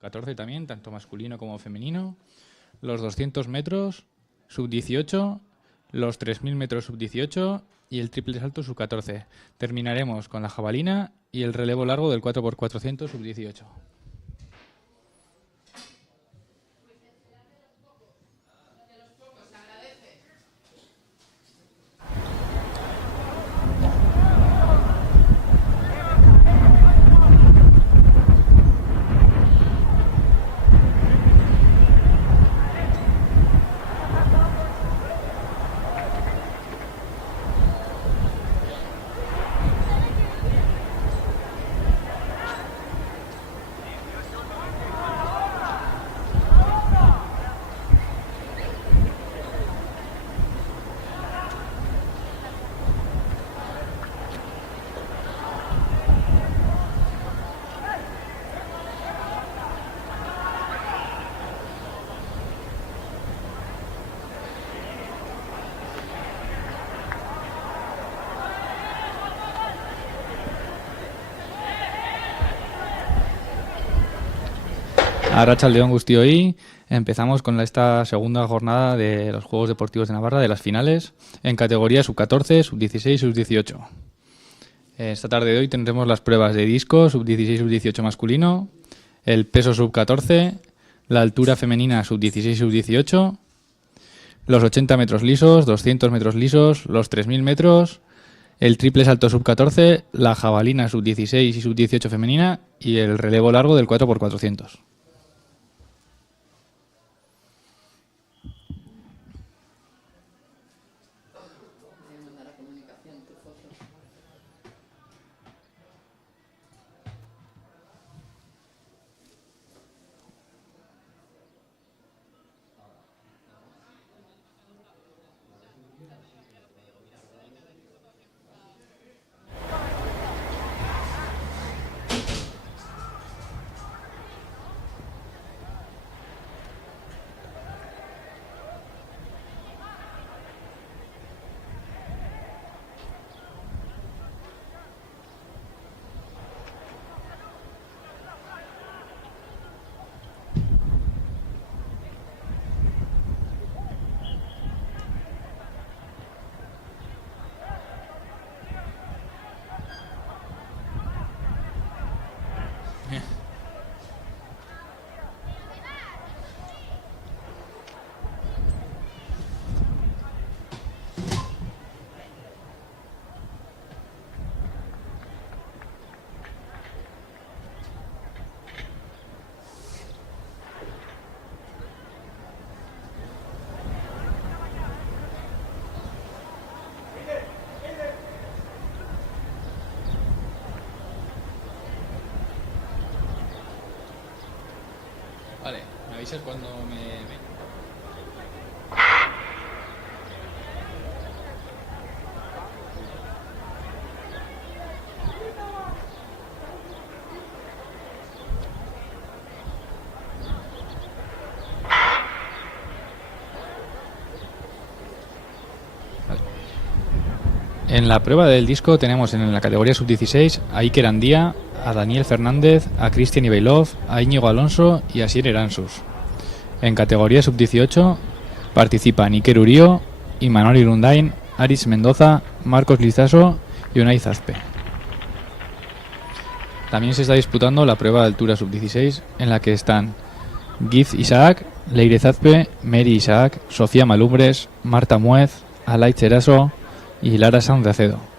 14 también, tanto masculino como femenino. Los 200 metros, sub-18, los 3000 metros sub-18 y el triple salto sub-14. Terminaremos con la jabalina y el relevo largo del 4x400 sub-18. Arratsalde-on guztioi, empezamos con esta segunda jornada de los Juegos Deportivos de Navarra, de las finales, en categoría sub-14, sub-16 y sub-18. Esta tarde de hoy tendremos las pruebas de disco, sub-16 sub-18 masculino, el peso sub-14, la altura femenina sub-16 sub-18, los 80 metros lisos, 200 metros lisos, los 3000 metros, el triple salto sub-14, la jabalina sub-16 y sub-18 femenina y el relevo largo del 4x400. Vale, me avisas cuando me... En la prueba del disco tenemos en la categoría sub-16 a Iker Andía, a Daniel Fernández, a Cristian Ivailov, a Íñigo Alonso y a Sier Eransus. En categoría sub-18 participan Iker Urío, Imanol Irundain, Aris Mendoza, Marcos Lizaso y Unai Zazpe. También se está disputando la prueba de altura sub-16 en la que están Giz Isaac, Leire Zazpe, Mary Isaac, Sofía Malumbres, Marta Muez, Alay Cheraso y Lara Sanz de Acedo.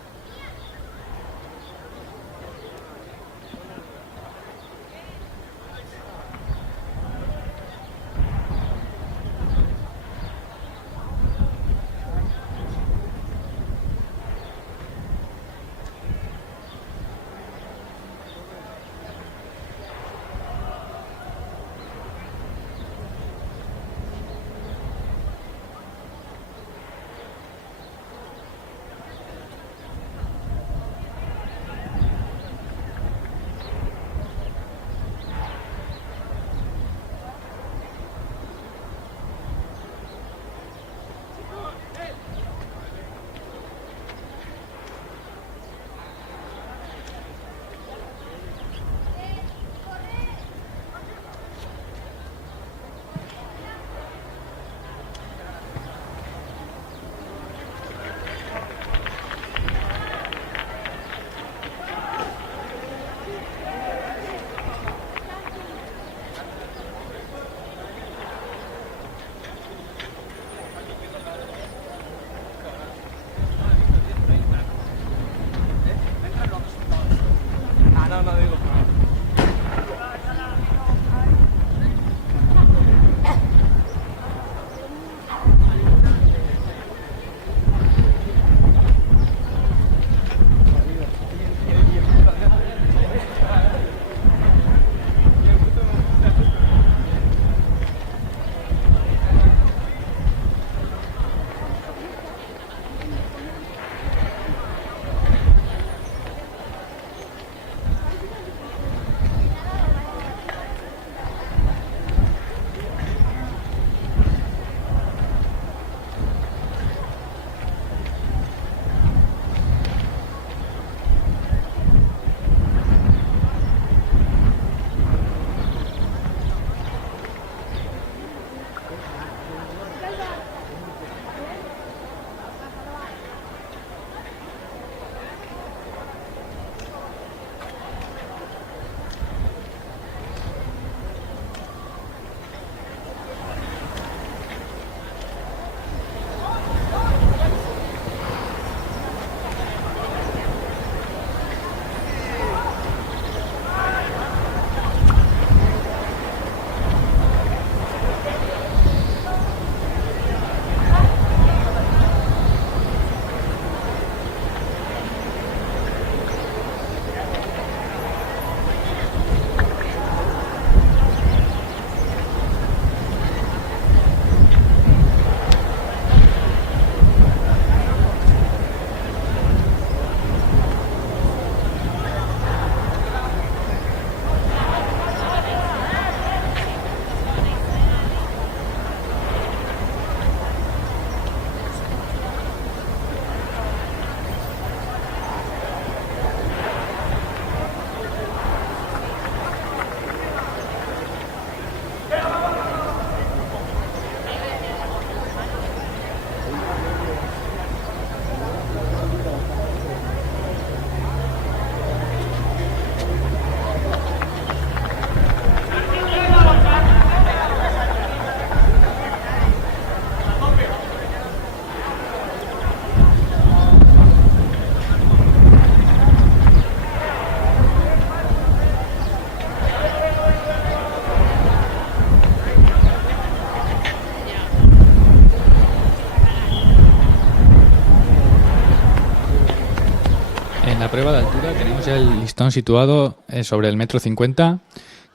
En la prueba de altura tenemos el listón situado sobre el 1,50 m.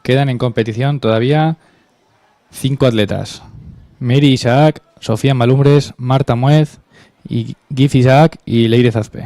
Quedan en competición todavía 5 atletas: Mary Isaac, Sofía Malumbres, Marta Muez, y Gif Isaac y Leire Zazpe.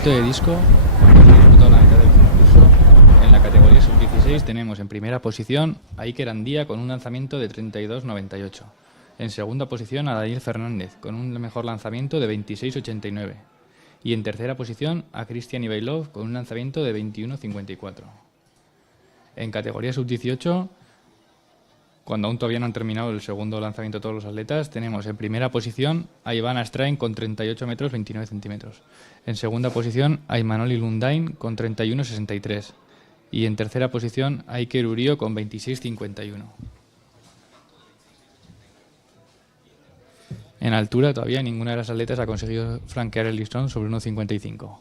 De disco, disputado la mitad del concurso. En la categoría sub-16 tenemos en primera posición a Iker Andía con un lanzamiento de 32,98. En segunda posición a Daniel Fernández con un mejor lanzamiento de 26,89. Y en tercera posición a Cristian Ivailov con un lanzamiento de 21,54. En categoría sub-18, cuando aún todavía no han terminado el segundo lanzamiento de todos los atletas, tenemos en primera posición a Iván Astrain con 38 metros 29 centímetros. En segunda posición a Imanoli Lundain con 31,63. Y en tercera posición a Iker Urío con 26,51. En altura todavía ninguna de las atletas ha conseguido franquear el listón sobre 1,55.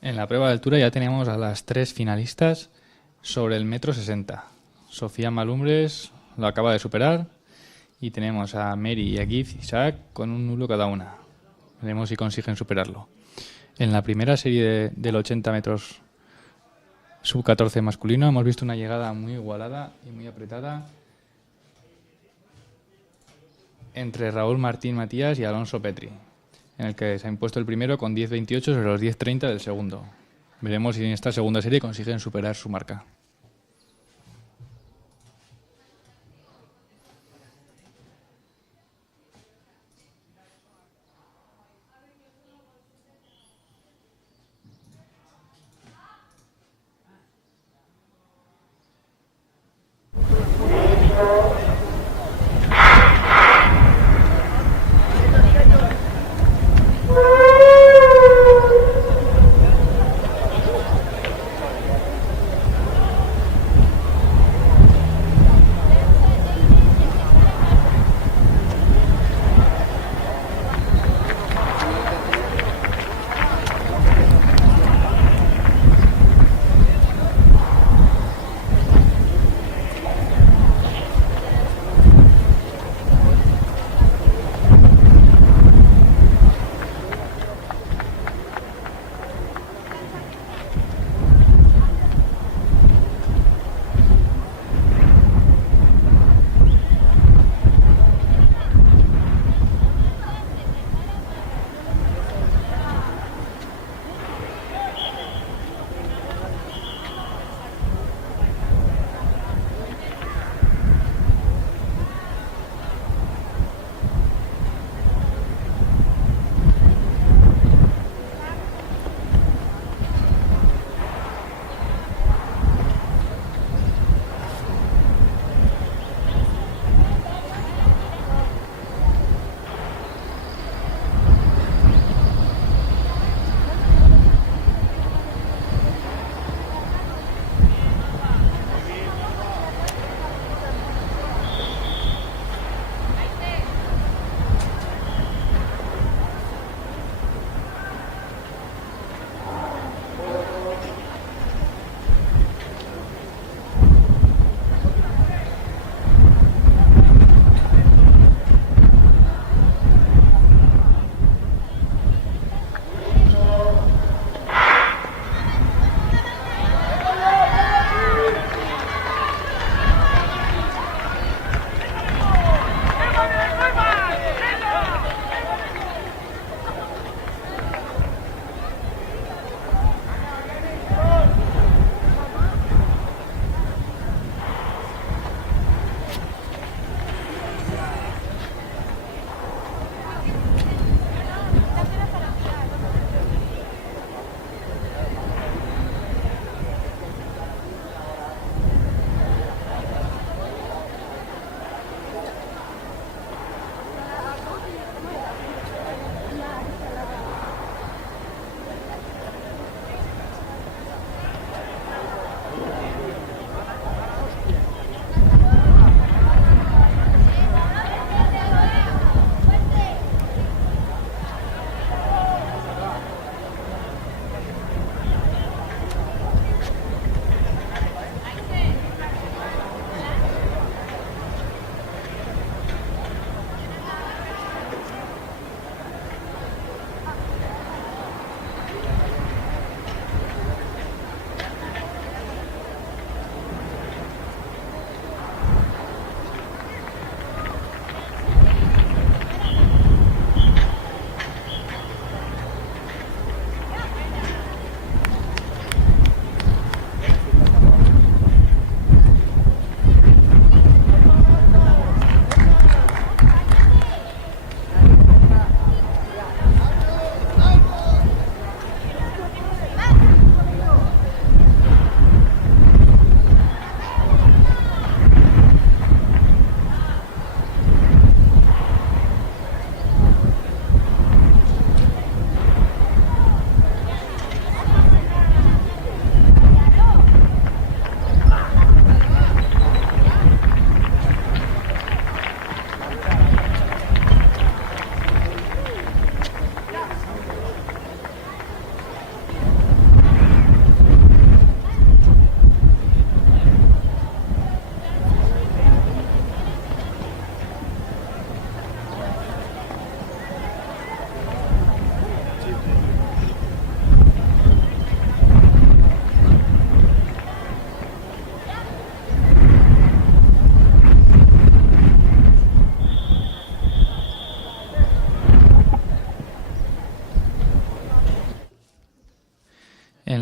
En la prueba de altura ya teníamos a las 3 finalistas sobre el 1,60 m. Sofía Malumbres lo acaba de superar y tenemos a Mary y a Giz Isaac con un nulo cada una. Veremos si consiguen superarlo. En la primera serie del 80 metros sub-14 masculino hemos visto una llegada muy igualada y muy apretada entre Raúl Martín Matías y Alonso Petri, en el que se ha impuesto el primero con 10.28 sobre los 10.30 del segundo. Veremos si en esta segunda serie consiguen superar su marca.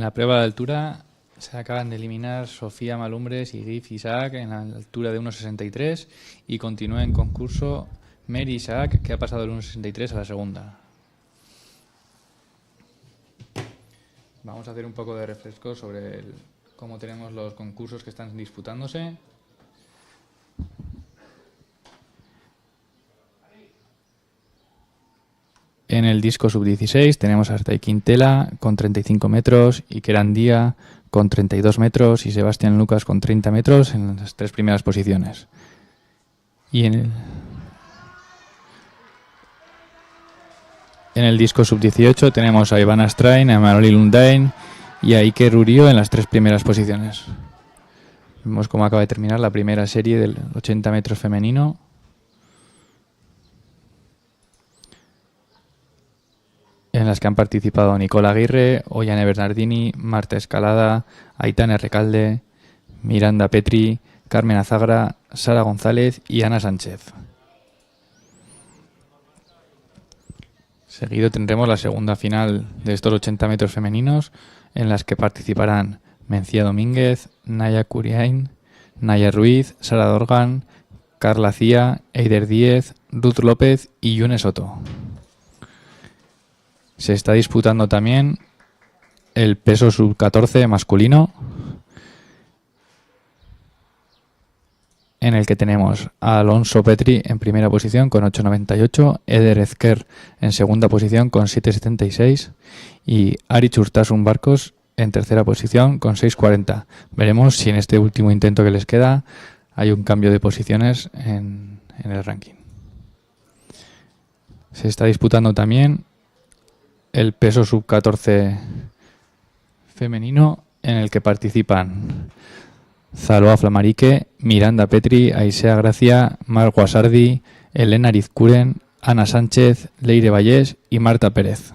la prueba de altura se acaban de eliminar Sofía Malumbres y Gif Isaac en la altura de 1,63 y continúa en concurso Mary Isaac, que ha pasado del 1,63 a la segunda. Vamos a hacer un poco de refresco sobre cómo tenemos los concursos que están disputándose. En el disco sub-16 tenemos a Artay Quintela con 35 metros, Iker Andía con 32 metros y Sebastián Lucas con 30 metros en las 3 primeras posiciones. Y en el disco sub-18 tenemos a Iván Astrain, a Manoli Lundain y a Iker Urio en las 3 primeras posiciones. Vemos cómo acaba de terminar la primera serie del 80 metros femenino. En las que han participado Nicola Aguirre, Ollane Bernardini, Marta Escalada, Aitana Recalde, Miranda Petri, Carmen Azagra, Sara González y Ana Sánchez. Seguido tendremos la segunda final de estos 80 metros femeninos, en las que participarán Mencía Domínguez, Naya Curiain, Naya Ruiz, Sara Dorgan, Carla Cía, Eider Díez, Ruth López y Yune Soto. Se está disputando también el peso sub-14 masculino, en el que tenemos a Alonso Petri en primera posición con 8,98, Eder Ezquer en segunda posición con 7,76 y Ari Churtasun Barcos en tercera posición con 6,40. Veremos si en este último intento que les queda hay un cambio de posiciones en el ranking. Se está disputando también el peso sub-14 femenino, en el que participan Zaloa Flamarique, Miranda Petri, Aisea Gracia, Mar Guasardi, Elena Arizcuren, Ana Sánchez, Leire Vallés y Marta Pérez.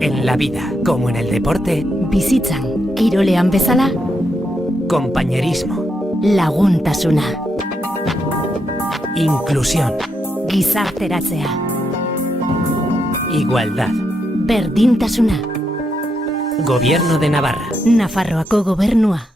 En la vida, como en el deporte, bizitzan, kirolean bezala, compañerismo, laguntasuna, inclusión, gizarteratzea, igualdad. berdintasuna, Gobierno de Navarra. Nafarroako gobernua.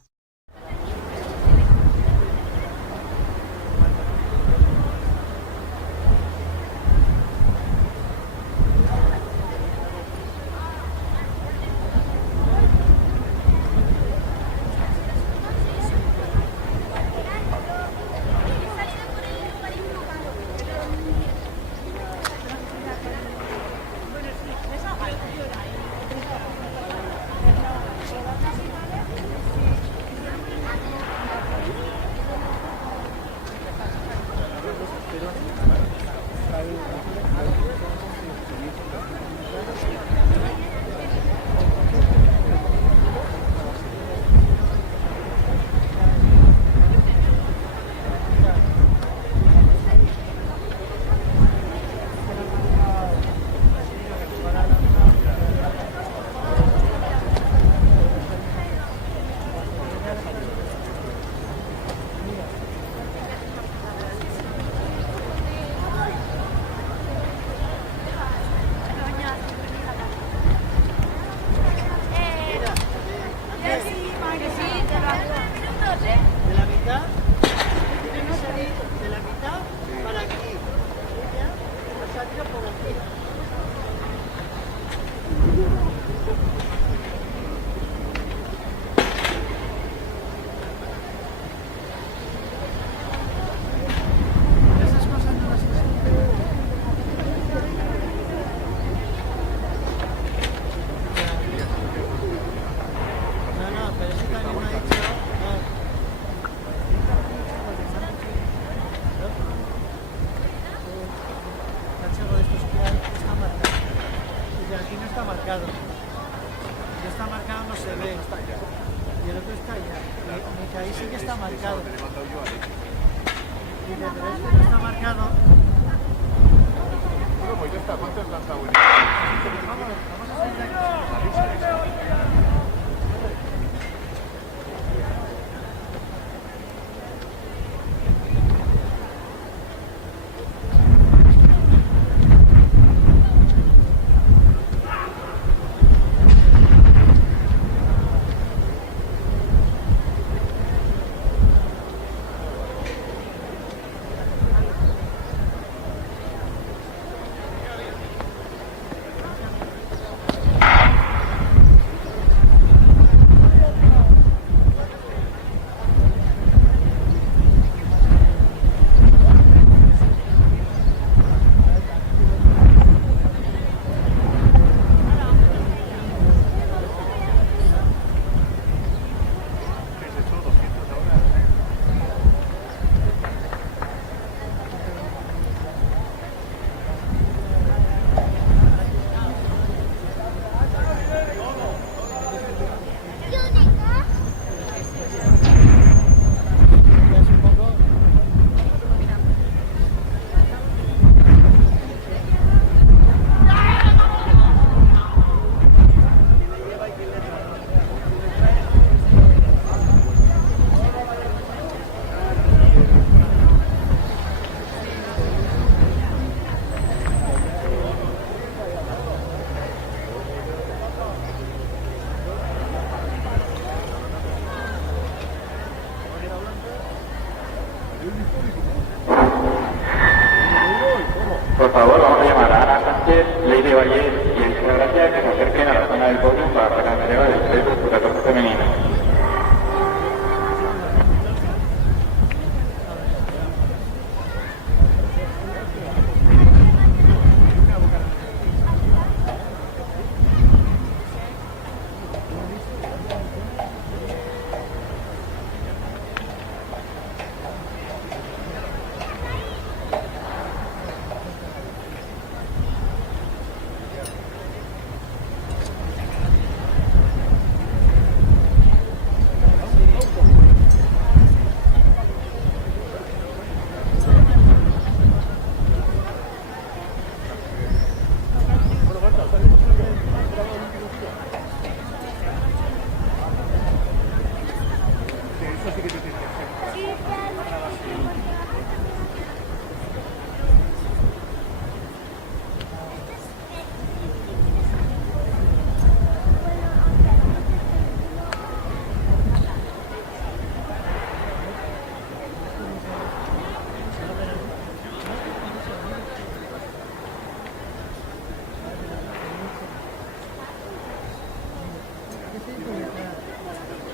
Por favor, vamos a llamar a Ana Sánchez, ley de Valles y Elisa Gracia que se acerquen a la zona del podio para hacer la entrega del peso sub-14 femenino.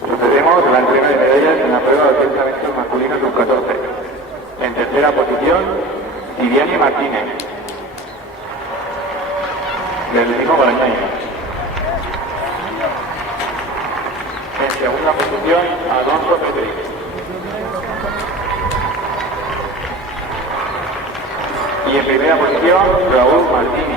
Procedemos a la entrega de medallas en la prueba de lanzamiento masculino sub-14. En tercera posición, Viviani Martínez, del mismo Balañain. En segunda posición, Alonso Petri. Y en primera posición, Raúl Martini.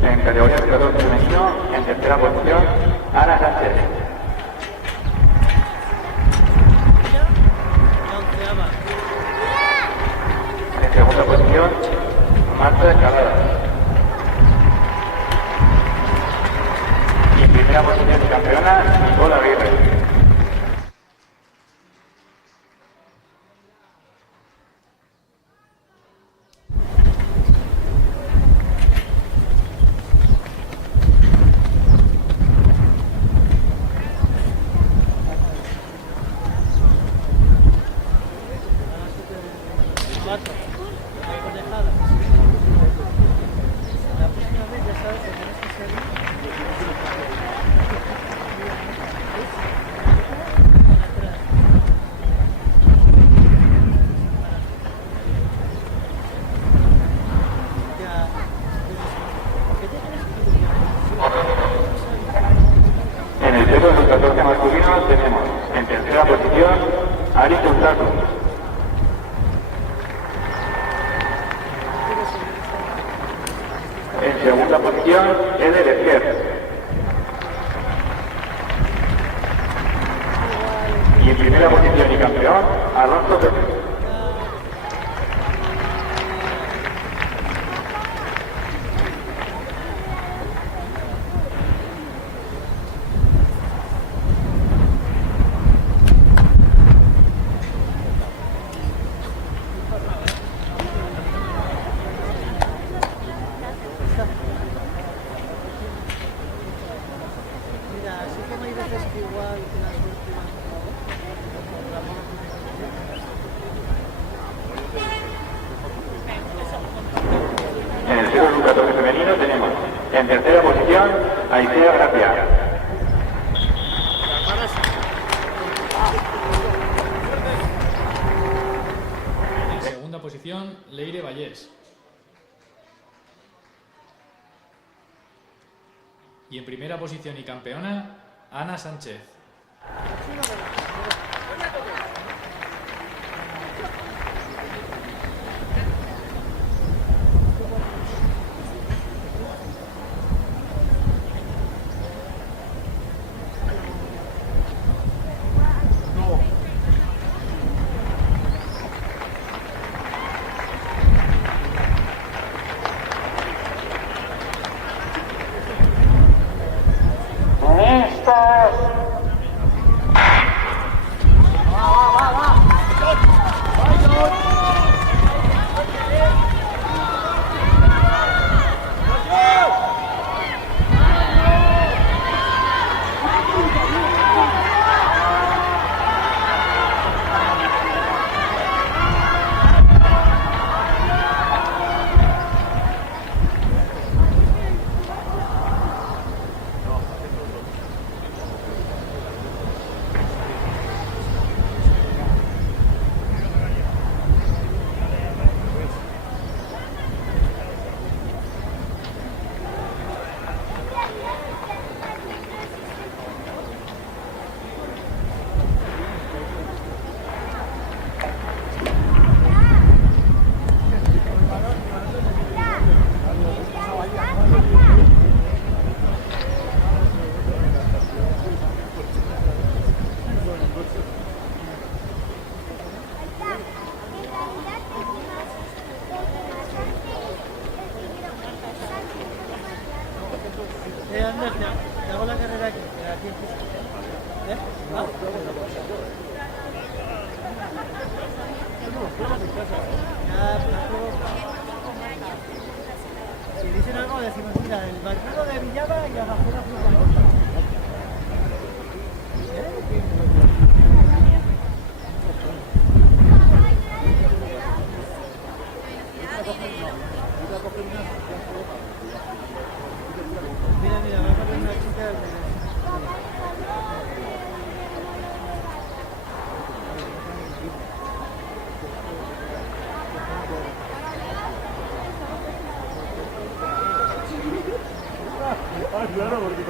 En categoría de 14 femenino, en tercera posición, Ana Sánchez. En segunda posición, Marta Escalada. Y en primera posición de campeona, Nicole Aguirre. En el peso de 14 masculinos tenemos en tercera posición Ari Gonzalo. En segunda posición Eder Esquer. Y en primera posición y campeón Alonso Pérez. En el peso sub-14 femenino tenemos en tercera posición a Isea Gracia. En segunda posición, Leire Vallés. Y en primera posición y campeona, Ana Sánchez. Andrés, te hago la carrera aquí. Aquí si dicen algo, decimos, mira, el barbudo de Villaba y a la fuera fruta. Mira, mira, va a poner una chica. Claro, porque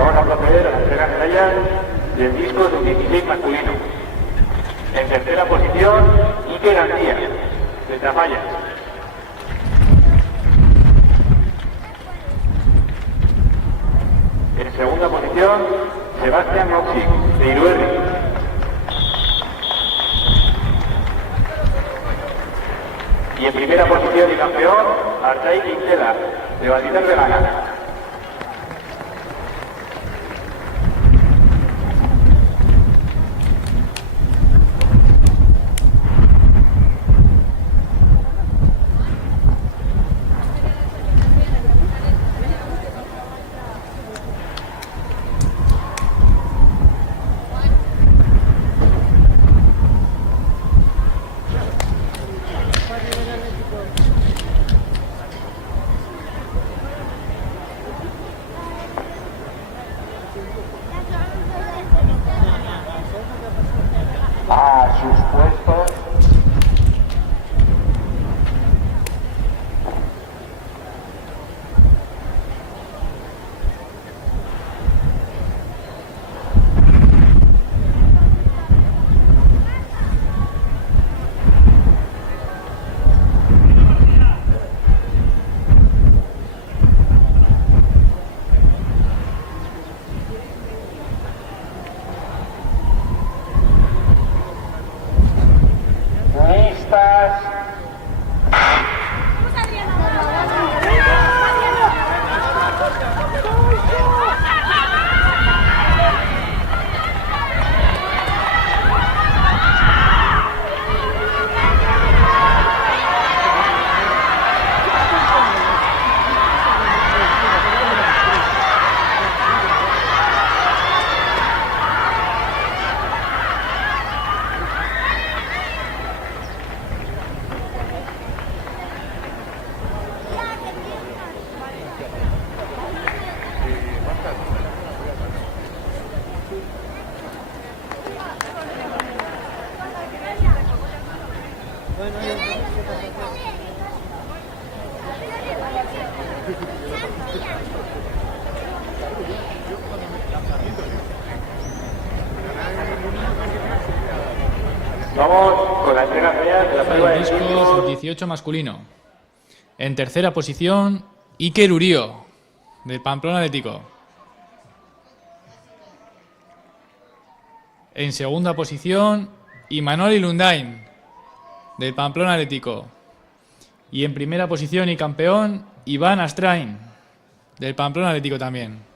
Vamos a proceder a la entrega de medallas del disco sub-16 masculino. En tercera posición, Iker García, de Tafalla. En segunda posición, Sebastián Moxi, de Iruerri. Y en primera posición y campeón, Artai Quintela, de Valditar de Gana. A sus puestos. Vamos con la entrega real de la prueba El de disco sub-18 masculino. En tercera posición, Iker Urío, del Pamplona Atlético. En segunda posición, Imanol Ilundain, del Pamplona Atlético. Y en primera posición y campeón, Iván Astrain, del Pamplona Atlético también.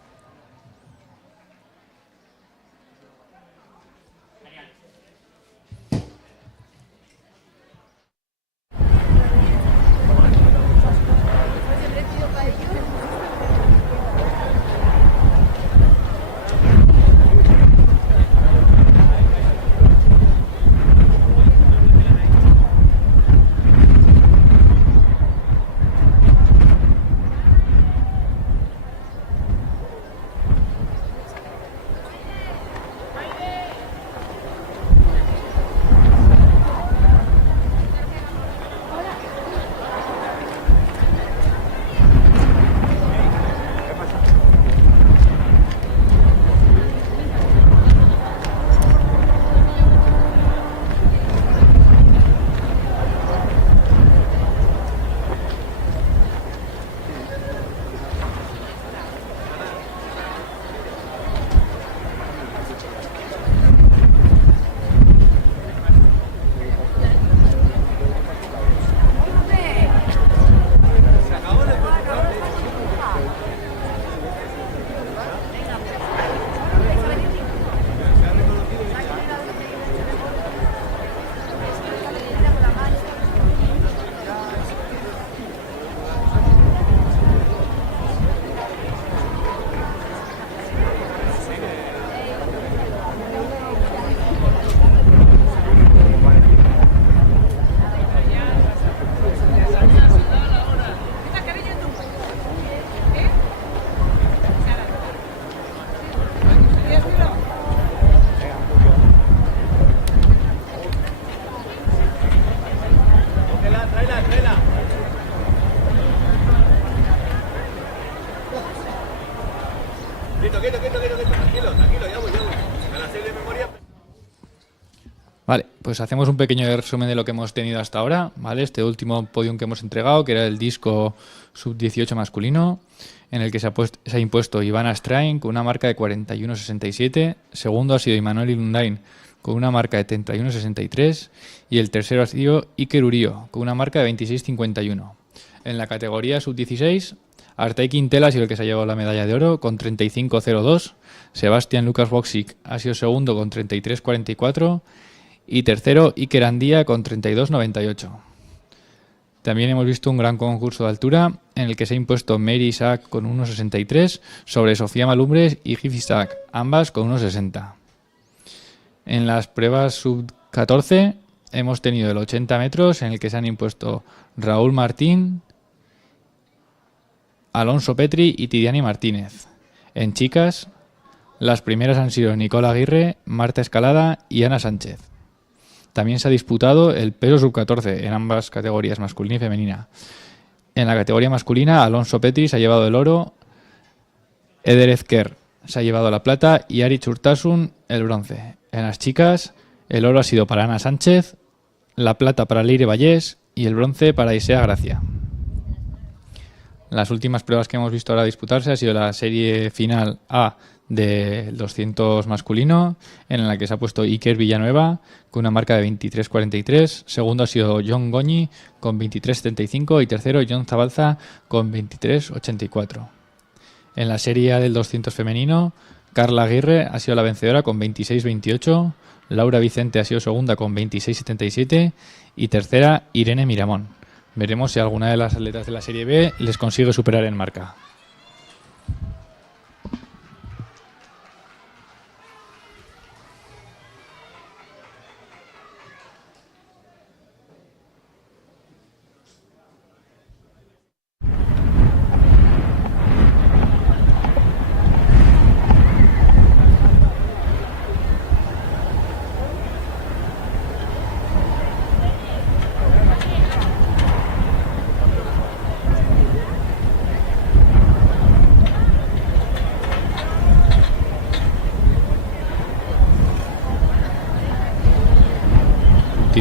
Vale, pues hacemos un pequeño resumen de lo que hemos tenido hasta ahora, ¿vale? Este último podium que hemos entregado, que era el disco sub-18 masculino, en el que se ha impuesto Iván Astrain con una marca de 41.67, segundo ha sido Imanol Ilundain con una marca de 31.63 y el tercero ha sido Iker Urío con una marca de 26.51. En la categoría sub-16, Artai Quintela ha sido el que se ha llevado la medalla de oro con 35.02, Sebastián Lucas Boxic ha sido segundo con 33.44 y tercero Iker Andía con 32.98. También hemos visto un gran concurso de altura en el que se ha impuesto Mary Isaac con 1.63 sobre Sofía Malumbres y Gif Isaac, ambas con 1.60. En las pruebas sub-14 hemos tenido el 80 metros en el que se han impuesto Raúl Martín, Alonso Petri y Tidiane Martínez. En chicas, las primeras han sido Nicole Aguirre, Marta Escalada y Ana Sánchez. También se ha disputado el peso sub-14 en ambas categorías, masculina y femenina. En la categoría masculina, Alonso Petri se ha llevado el oro, Eder Ezker se ha llevado la plata y Ari Churtasun el bronce. En las chicas, el oro ha sido para Ana Sánchez, la plata para Leire Vallés y el bronce para Isea Gracia. Las últimas pruebas que hemos visto ahora disputarse ha sido la serie final A del 200 masculino, en la que se ha puesto Iker Villanueva con una marca de 23.43, segundo ha sido John Goñi con 23.75 y tercero John Zabalza con 23.84. En la serie A del 200 femenino, Carla Aguirre ha sido la vencedora con 26.28, Laura Vicente ha sido segunda con 26.77 y tercera Irene Miramón. Veremos si alguna de las atletas de la serie B les consigue superar en marca.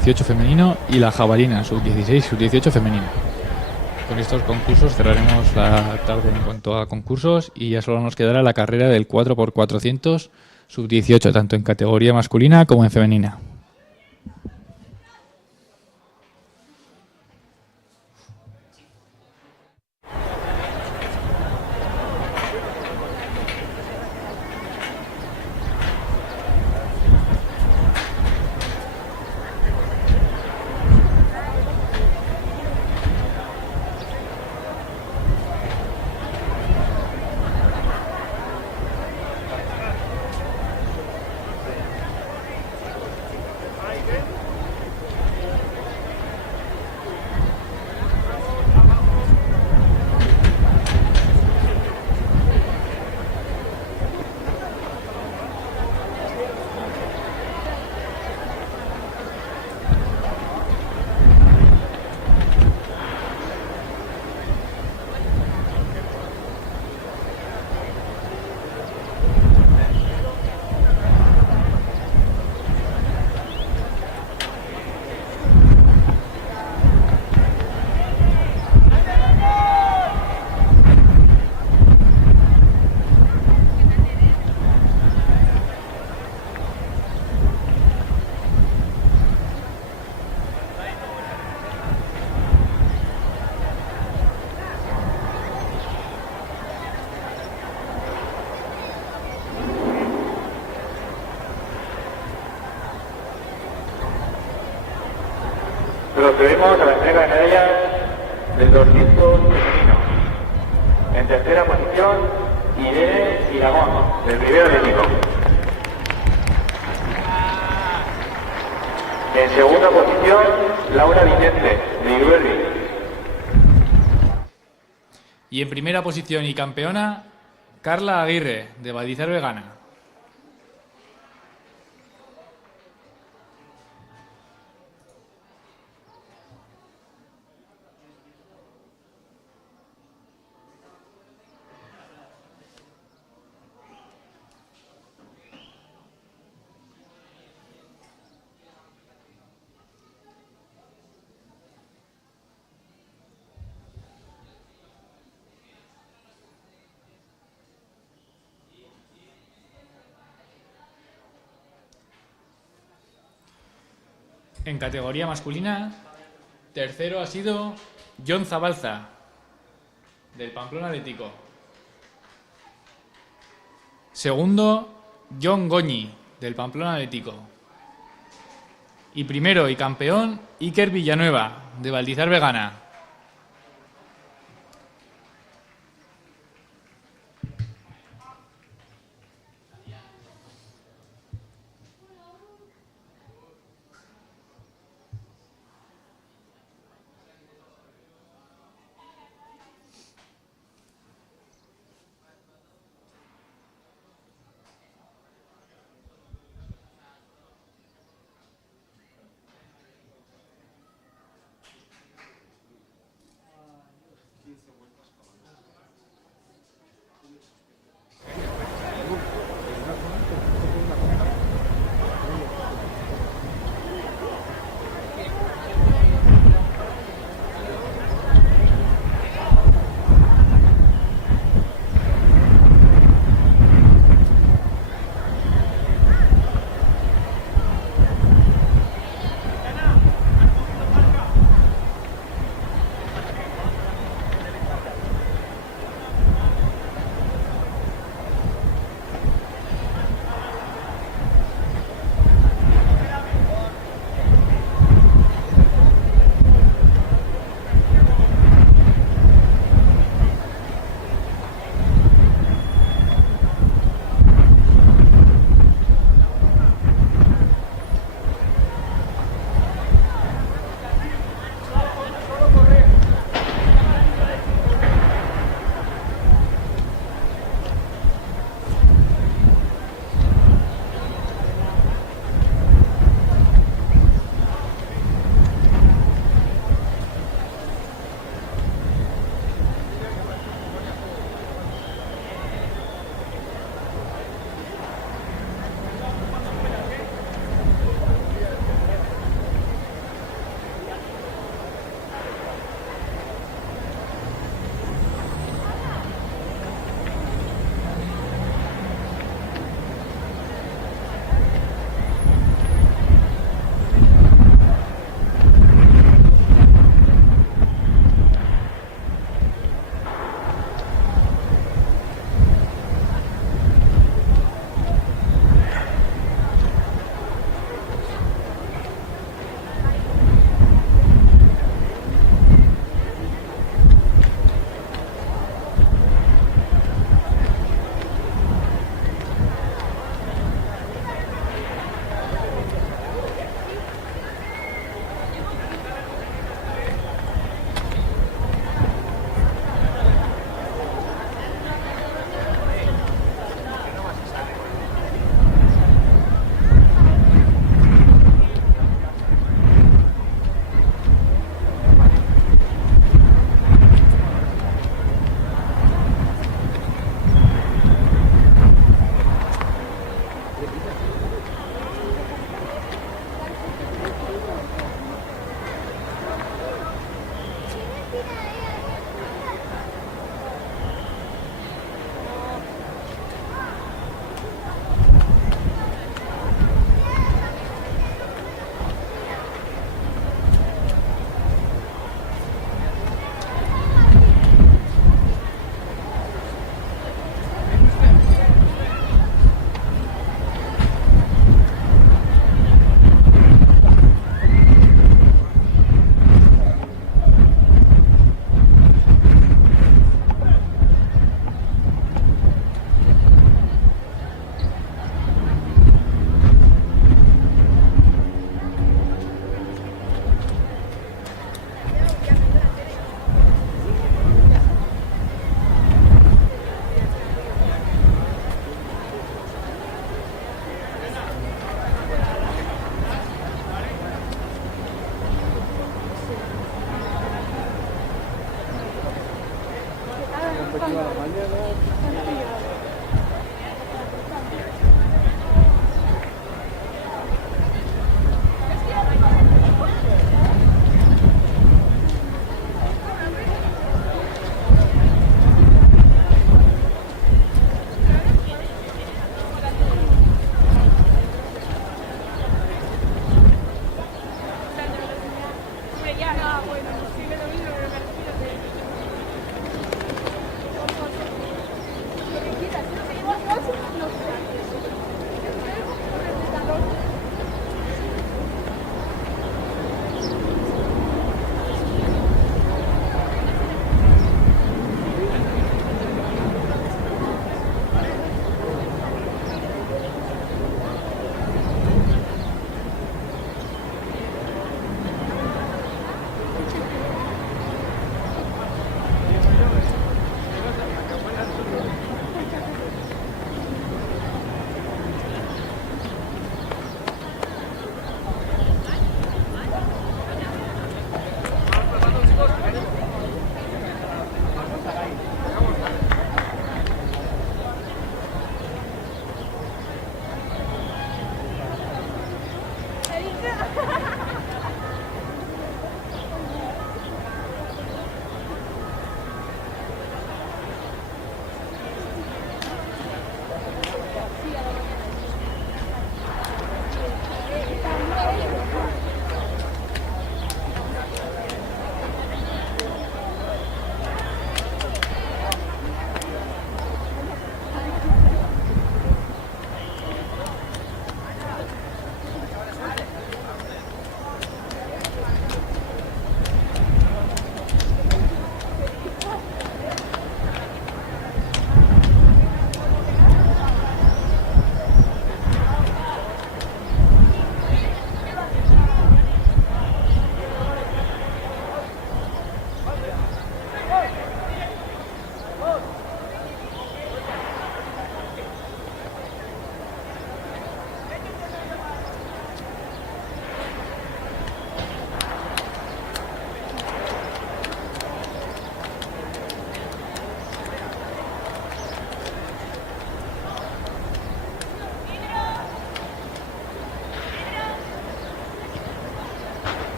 sub-18 femenino y la jabalina sub-16 sub-18 femenino. Con estos concursos cerraremos la tarde en cuanto a concursos y ya solo nos quedará la carrera del 4x400 sub-18, tanto en categoría masculina como en femenina. Procedemos a la entrega de medallas del 200 femenino. En tercera posición, Irene Iragón, del Rivero Atlético. En segunda posición, Laura Vicente, de Iruerri. Y en primera posición y campeona, Carla Aguirre, de Valdizar Vegana. En categoría masculina, tercero ha sido John Zabalza, del Pamplona Atlético. Segundo, John Goñi, del Pamplona Atlético. Y primero y campeón, Iker Villanueva, de Valdizar Vegana.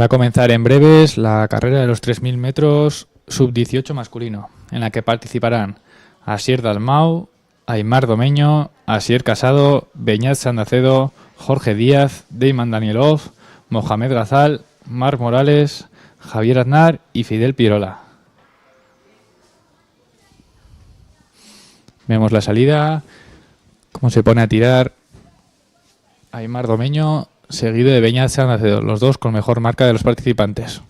Va a comenzar en breves la carrera de los 3.000 metros sub-18 masculino, en la que participarán Asier Dalmau, Aimar Domeño, Asier Casado, Beñat Sandacedo, Jorge Díaz, Deiman Danielov, Mohamed Gazal, Marc Morales, Javier Aznar y Fidel Pirola. Vemos la salida, cómo se pone a tirar Aimar Domeño, seguido de Beñat Sandacedo, los dos con mejor marca de los participantes.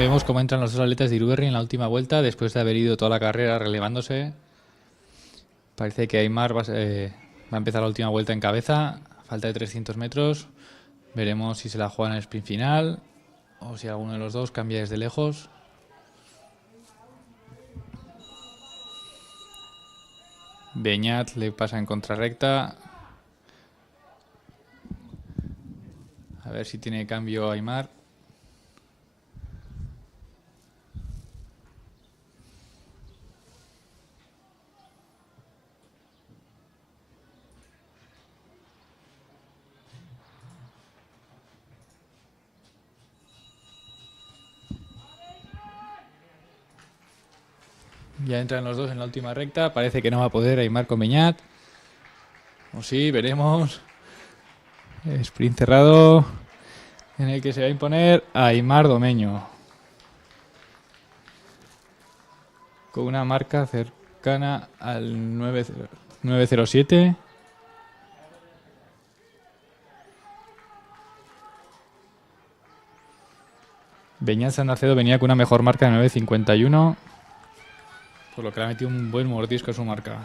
Vemos cómo entran los dos atletas de Iruberri en la última vuelta después de haber ido toda la carrera relevándose. Parece que Aimar va a empezar la última vuelta en cabeza, a falta de 300 metros. Veremos si se la juega en el sprint final o si alguno de los dos cambia desde lejos. Beñat le pasa en contrarrecta. A ver si tiene cambio Aimar. Ya entran los dos en la última recta. Parece que no va a poder Aimar con Beñat. O sí, veremos. Sprint cerrado en el que se va a imponer Aimar Domeño. Con una marca cercana al 907. Beñat Sandacedo venía con una mejor marca de 951. Por lo que le ha metido un buen mordisco a su marca.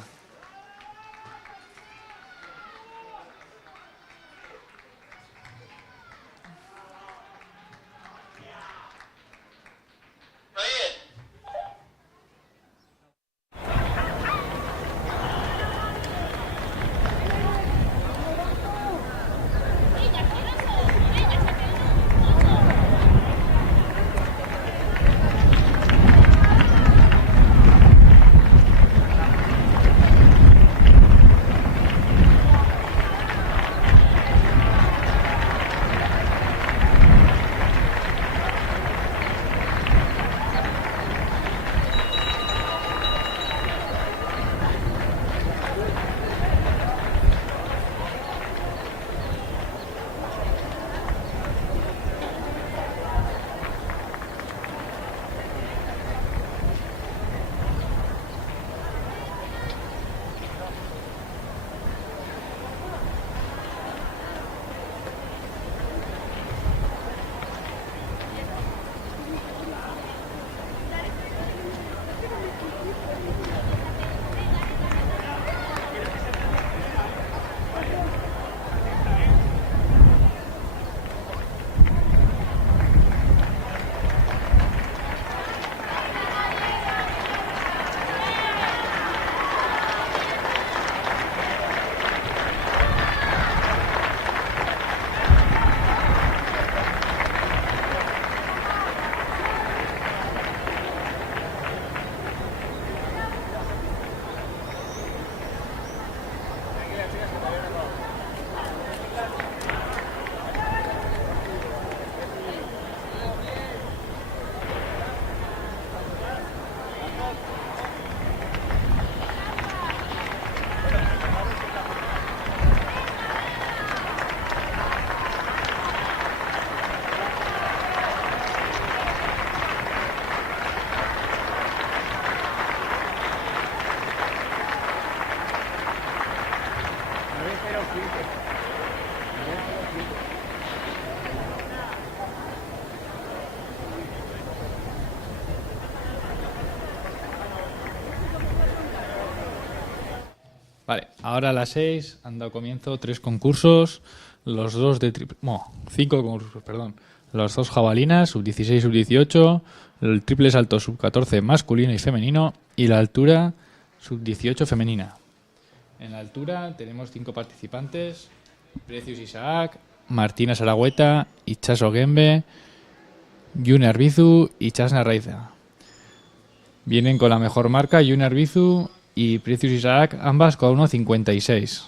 Vale, ahora a las 6 han dado comienzo 3 concursos, los dos de 5 concursos, perdón. Los dos jabalinas, sub-16 y sub-18, el triple salto sub-14 masculino y femenino y la altura sub-18 femenina. En la altura tenemos 5 participantes: Precious Isaac, Martina Saragüeta, Itxaso Gembe, June Arbizu y Chasna Raiza. Vienen con la mejor marca June Arbizu y Precious Isaac, ambas con 1.56.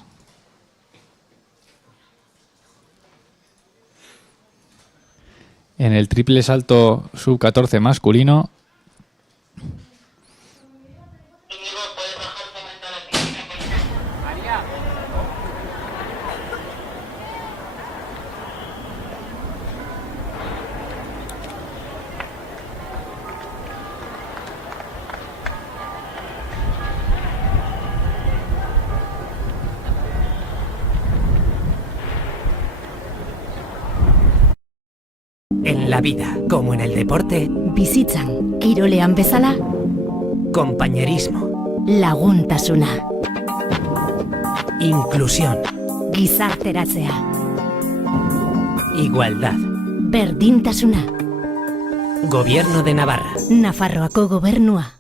En el triple salto sub-14 masculino, En la vida, como en el deporte, Bizitzan, kirolean bezala, Compañerismo. laguntasuna, Inclusión. gizarteratzea, Igualdad. berdintasuna, Gobierno de Navarra. Nafarroako gobernua.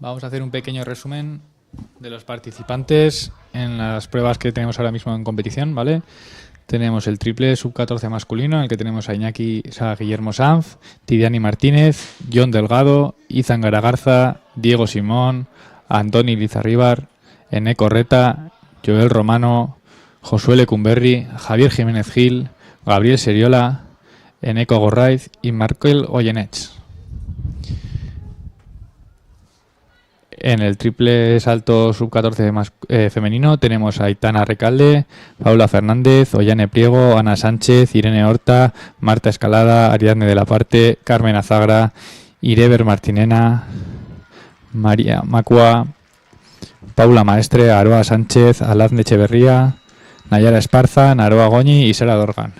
Vamos a hacer un pequeño resumen de los participantes en las pruebas que tenemos ahora mismo en competición, ¿vale? Tenemos el triple sub-14 masculino, en el que tenemos a Guillermo Sanz, Tidiani Martínez, John Delgado, Izan Garagarza, Diego Simón, Antoni Lizarribar, Eneco Reta, Joel Romano, Josué Lecumberri, Javier Jiménez Gil, Gabriel Seriola, Eneco Gorraiz y Markel Goyenech. En el triple salto sub-14 femenino tenemos a Aitana Recalde, Paula Fernández, Ollane Priego, Ana Sánchez, Irene Horta, Marta Escalada, Ariadne de la Parte, Carmen Azagra, Ireber Martinena, María Macua, Paula Maestre, Aroa Sánchez, Alazne Echeverría, Nayara Esparza, Naroa Goñi y Sara Dorgan.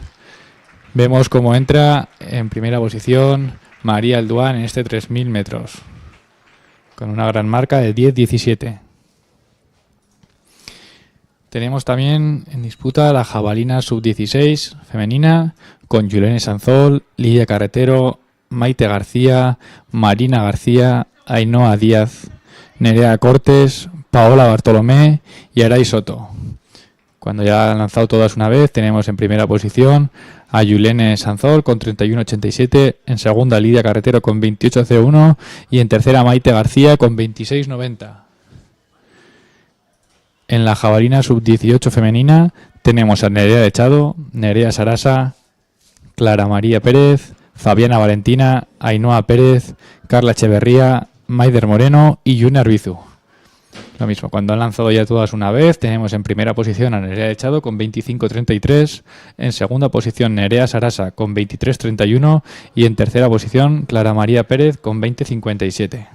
Vemos cómo entra en primera posición María Alduán en este 3000 metros, con una gran marca de 10.17. Tenemos también en disputa la jabalina sub-16 femenina, con Yulene Sanzol, Lidia Carretero, Maite García, Marina García, Ainhoa Díaz, Nerea Cortes, Paola Bartolomé y Aray Soto. Cuando ya han lanzado todas una vez, tenemos en primera posición a Yulene Sanzol con 31.87, en segunda Lidia Carretero con 28.01 y en tercera Maite García con 26.90. En la jabalina sub-18 femenina tenemos a Nerea Echado, Nerea Sarasa, Clara María Pérez, Fabiana Valentina, Ainhoa Pérez, Carla Echeverría, Maider Moreno y Yune Arbizu. Lo mismo, cuando han lanzado ya todas una vez, tenemos en primera posición a Nerea Echado con 25.33, en segunda posición Nerea Sarasa con 23.31 y en tercera posición Clara María Pérez con 20.57.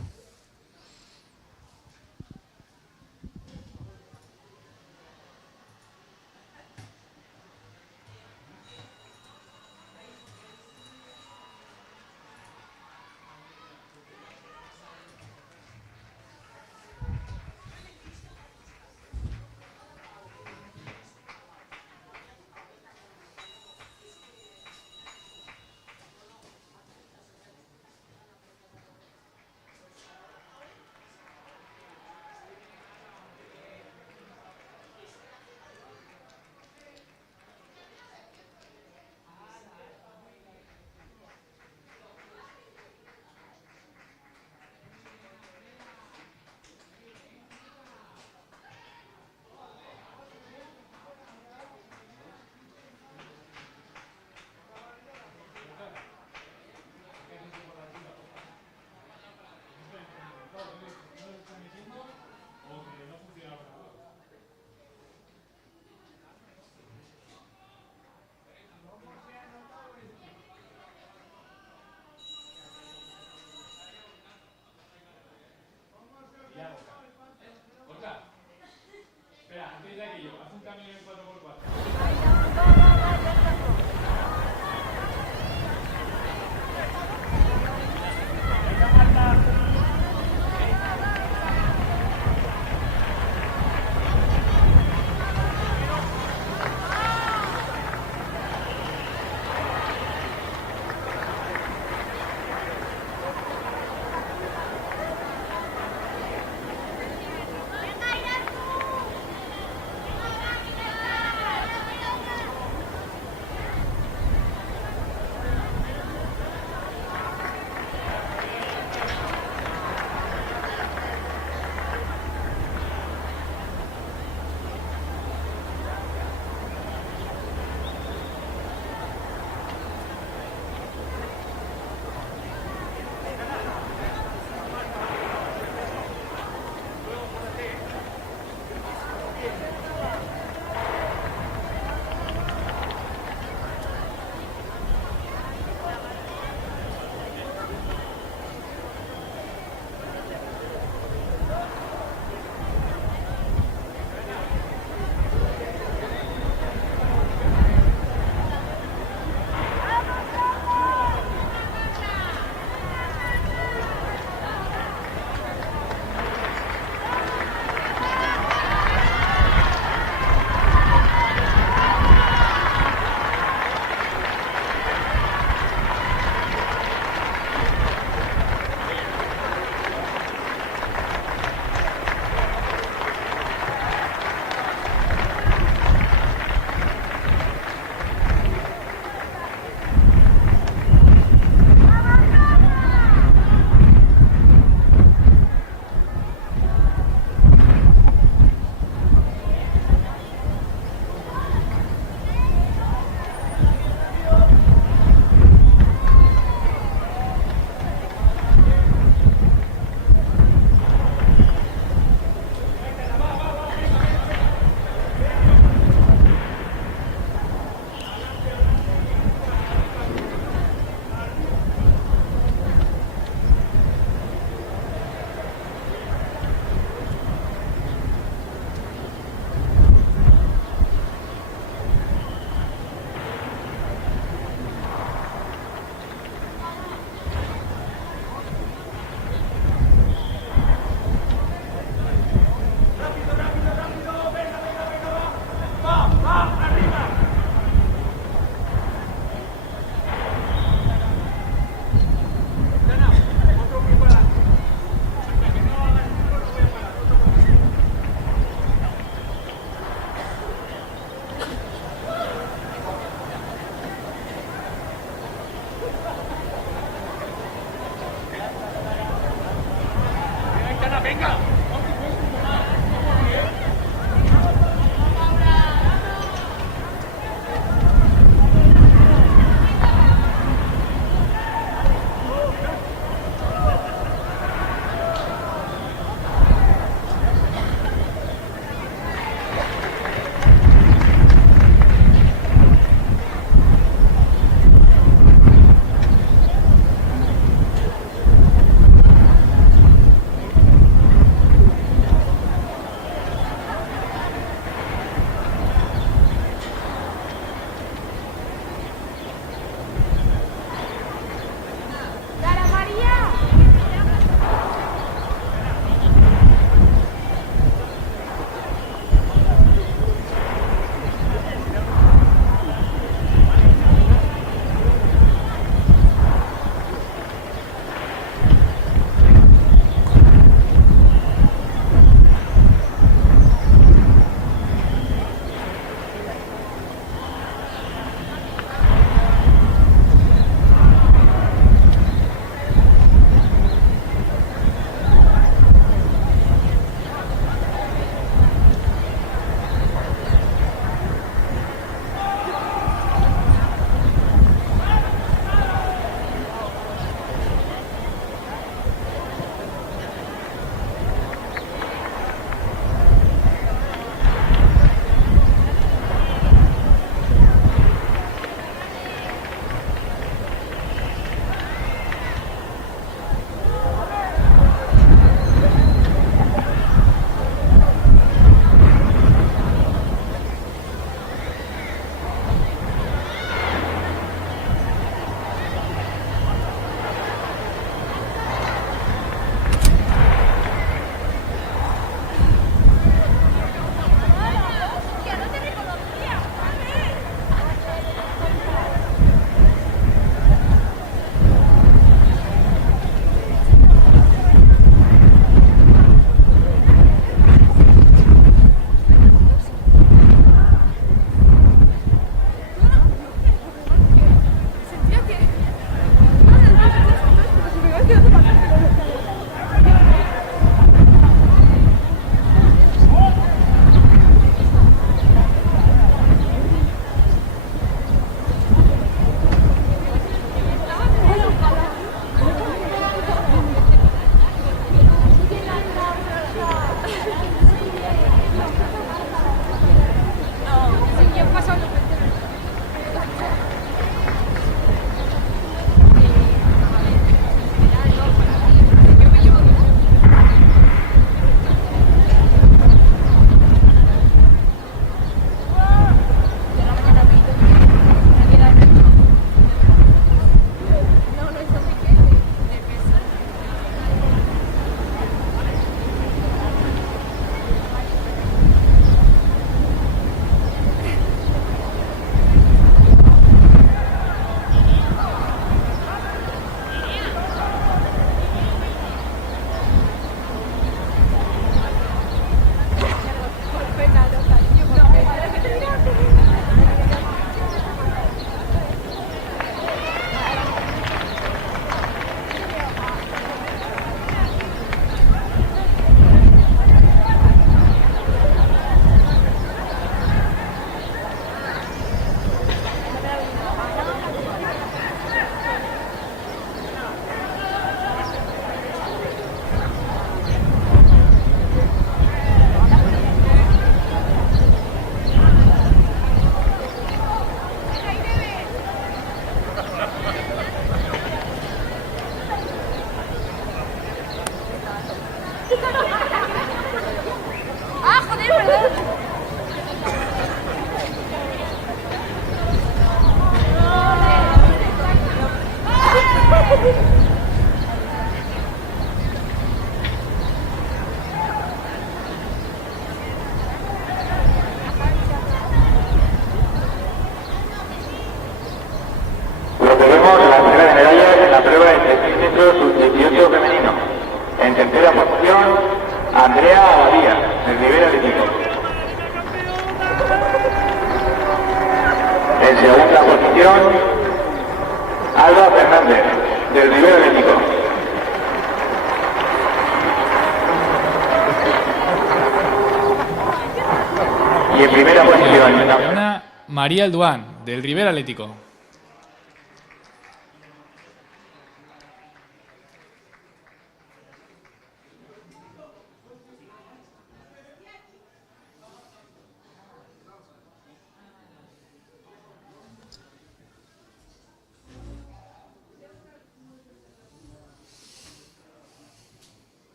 sub-18 femenino. En tercera posición, Andrea Abadía, del Rivera Atlético. En segunda posición, Alba Fernández, del Rivera Atlético. Y en primera posición, Campeona María Alduán, del Rivera Atlético.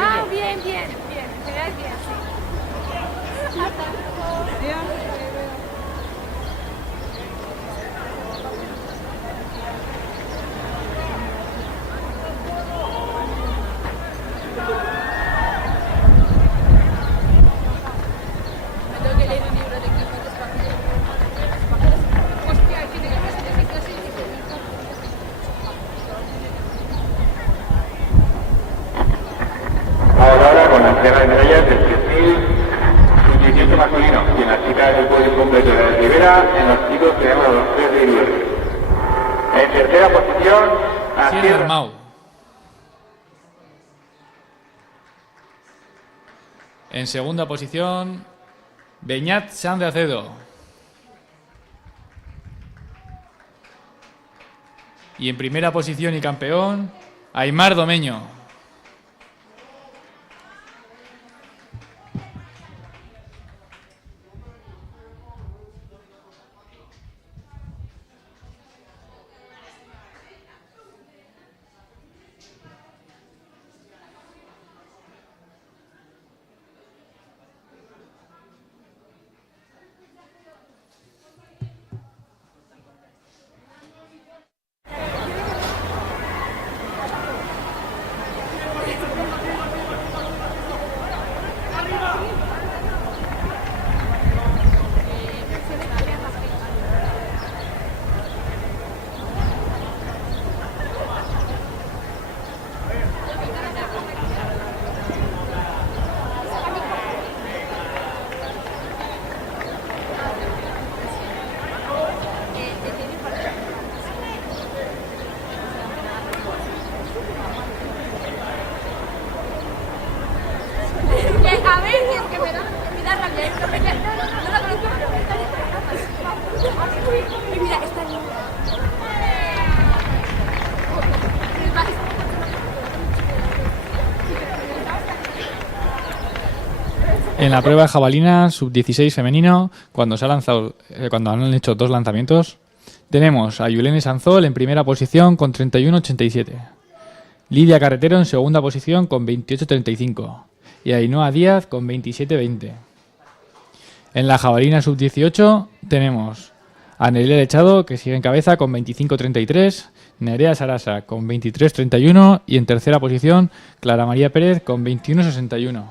Ah, bien, bien, bien. Se ve bien, sí. Me tengo que leer un libro de químicos para que hostia, que tengo que hacer vamos ahora con la entrega de medallas del perfil sub-18 masculino. Y en las chicas el podio completo de la Rivera, en los chicos tenemos a los 3 de Iruel. En tercera posición, Asier Armau. En segunda posición, Beñat San de Acedo. Y en primera posición y campeón, Aimar Domeño. A ver, es que me da rabia. No la conozco, pero me está diciendo. Y mira, esta niña. En la prueba de jabalina sub-16 femenino, cuando se ha lanzado, cuando han hecho 2 lanzamientos, tenemos a Yulene Sanzol en primera posición con 31,87. Lidia Carretero en segunda posición con 28,35. Y Ainhoa Díaz con 27,20. En la jabalina sub-18 tenemos a Nerea Lechado, que sigue en cabeza con 25,33, Nerea Sarasa con 23,31 y en tercera posición Clara María Pérez con 21,61.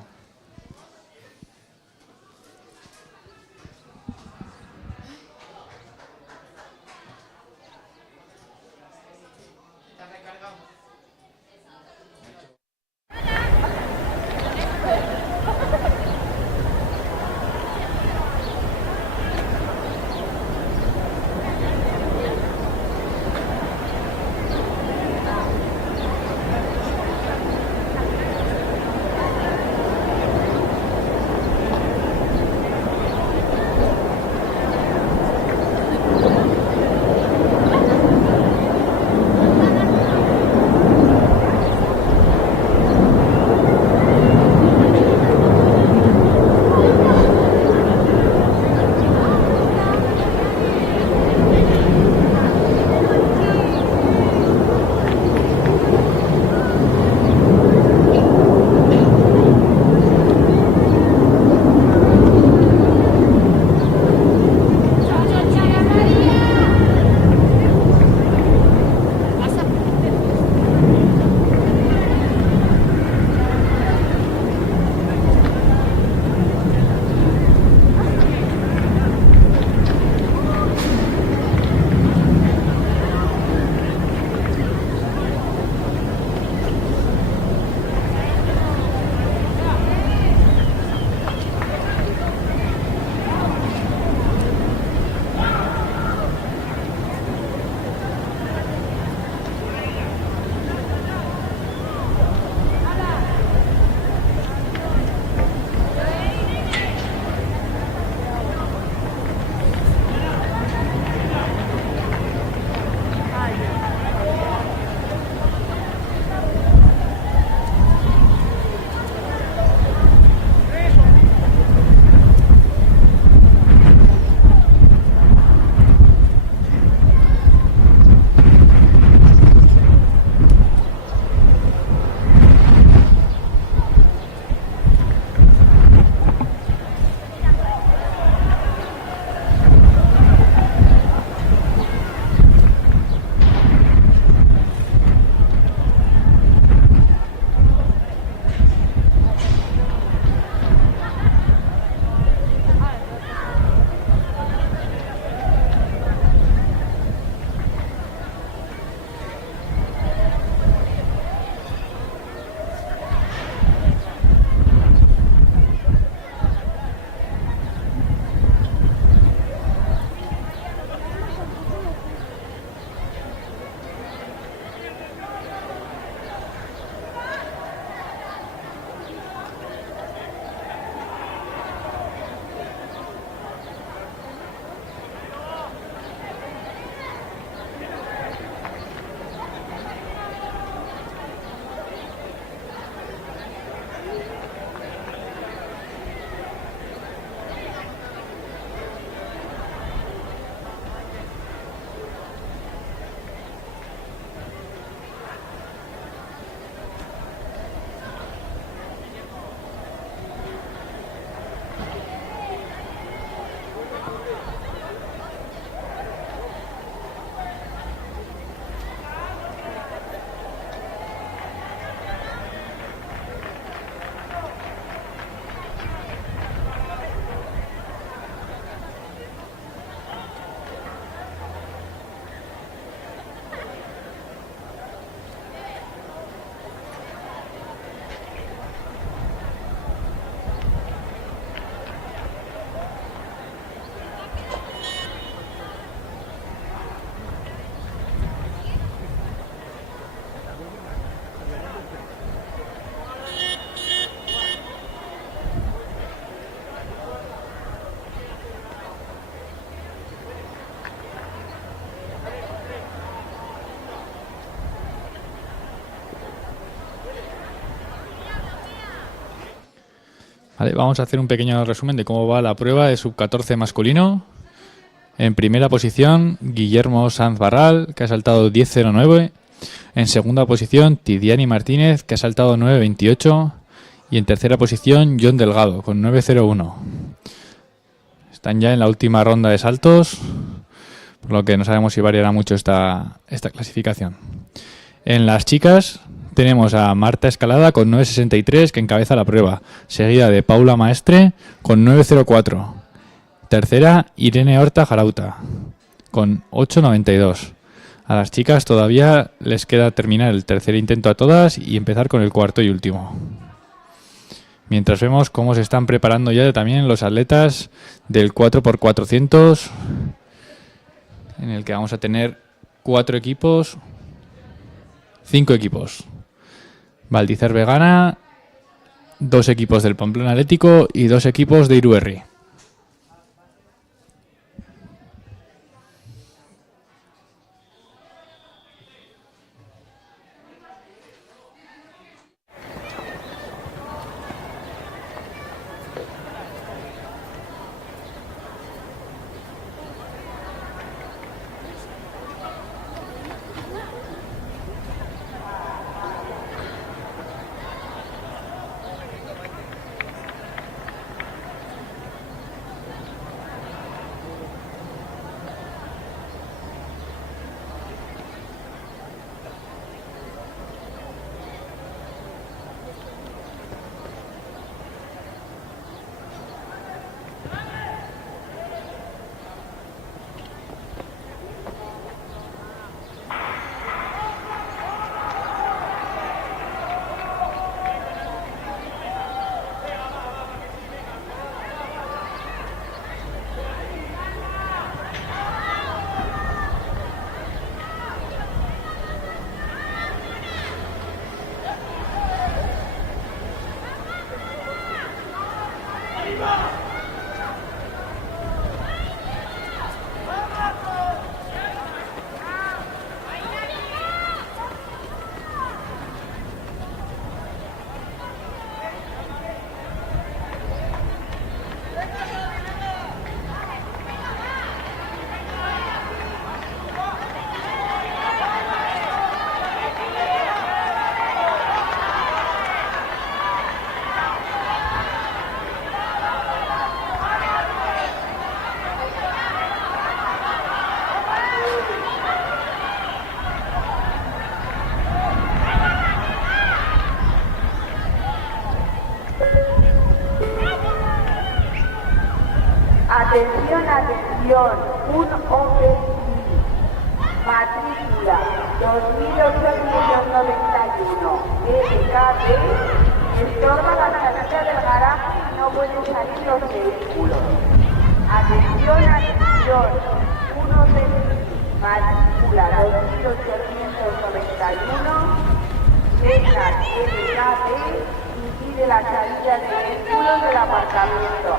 Vale, vamos a hacer un pequeño resumen de cómo va la prueba de sub-14 masculino. En primera posición, Guillermo Sanz Barral, que ha saltado 10.09. En segunda posición, Tidiani Martínez, que ha saltado 9.28. Y en tercera posición, John Delgado, con 9.01. Están ya en la última ronda de saltos, por lo que no sabemos si variará mucho esta clasificación. En las chicas tenemos a Marta Escalada con 9.63, que encabeza la prueba, seguida de Paula Maestre con 9.04. Tercera, Irene Horta Jarauta con 8.92. A las chicas todavía les queda terminar el tercer intento a todas y empezar con el cuarto y último. Mientras vemos cómo se están preparando ya también los atletas del 4x400, en el que vamos a tener 5 equipos. Valdizar Vegana, 2 equipos del Pamplona Atlético y 2 equipos de Iruerri. Atención, atención, un hombre civil, matrícula 2891, SKB, estorba la salida del garaje y no pueden salir los vehículos. Atención, atención, un hombre civil, matrícula 2891, SKB, impide la salida de vehículos del aparcamiento.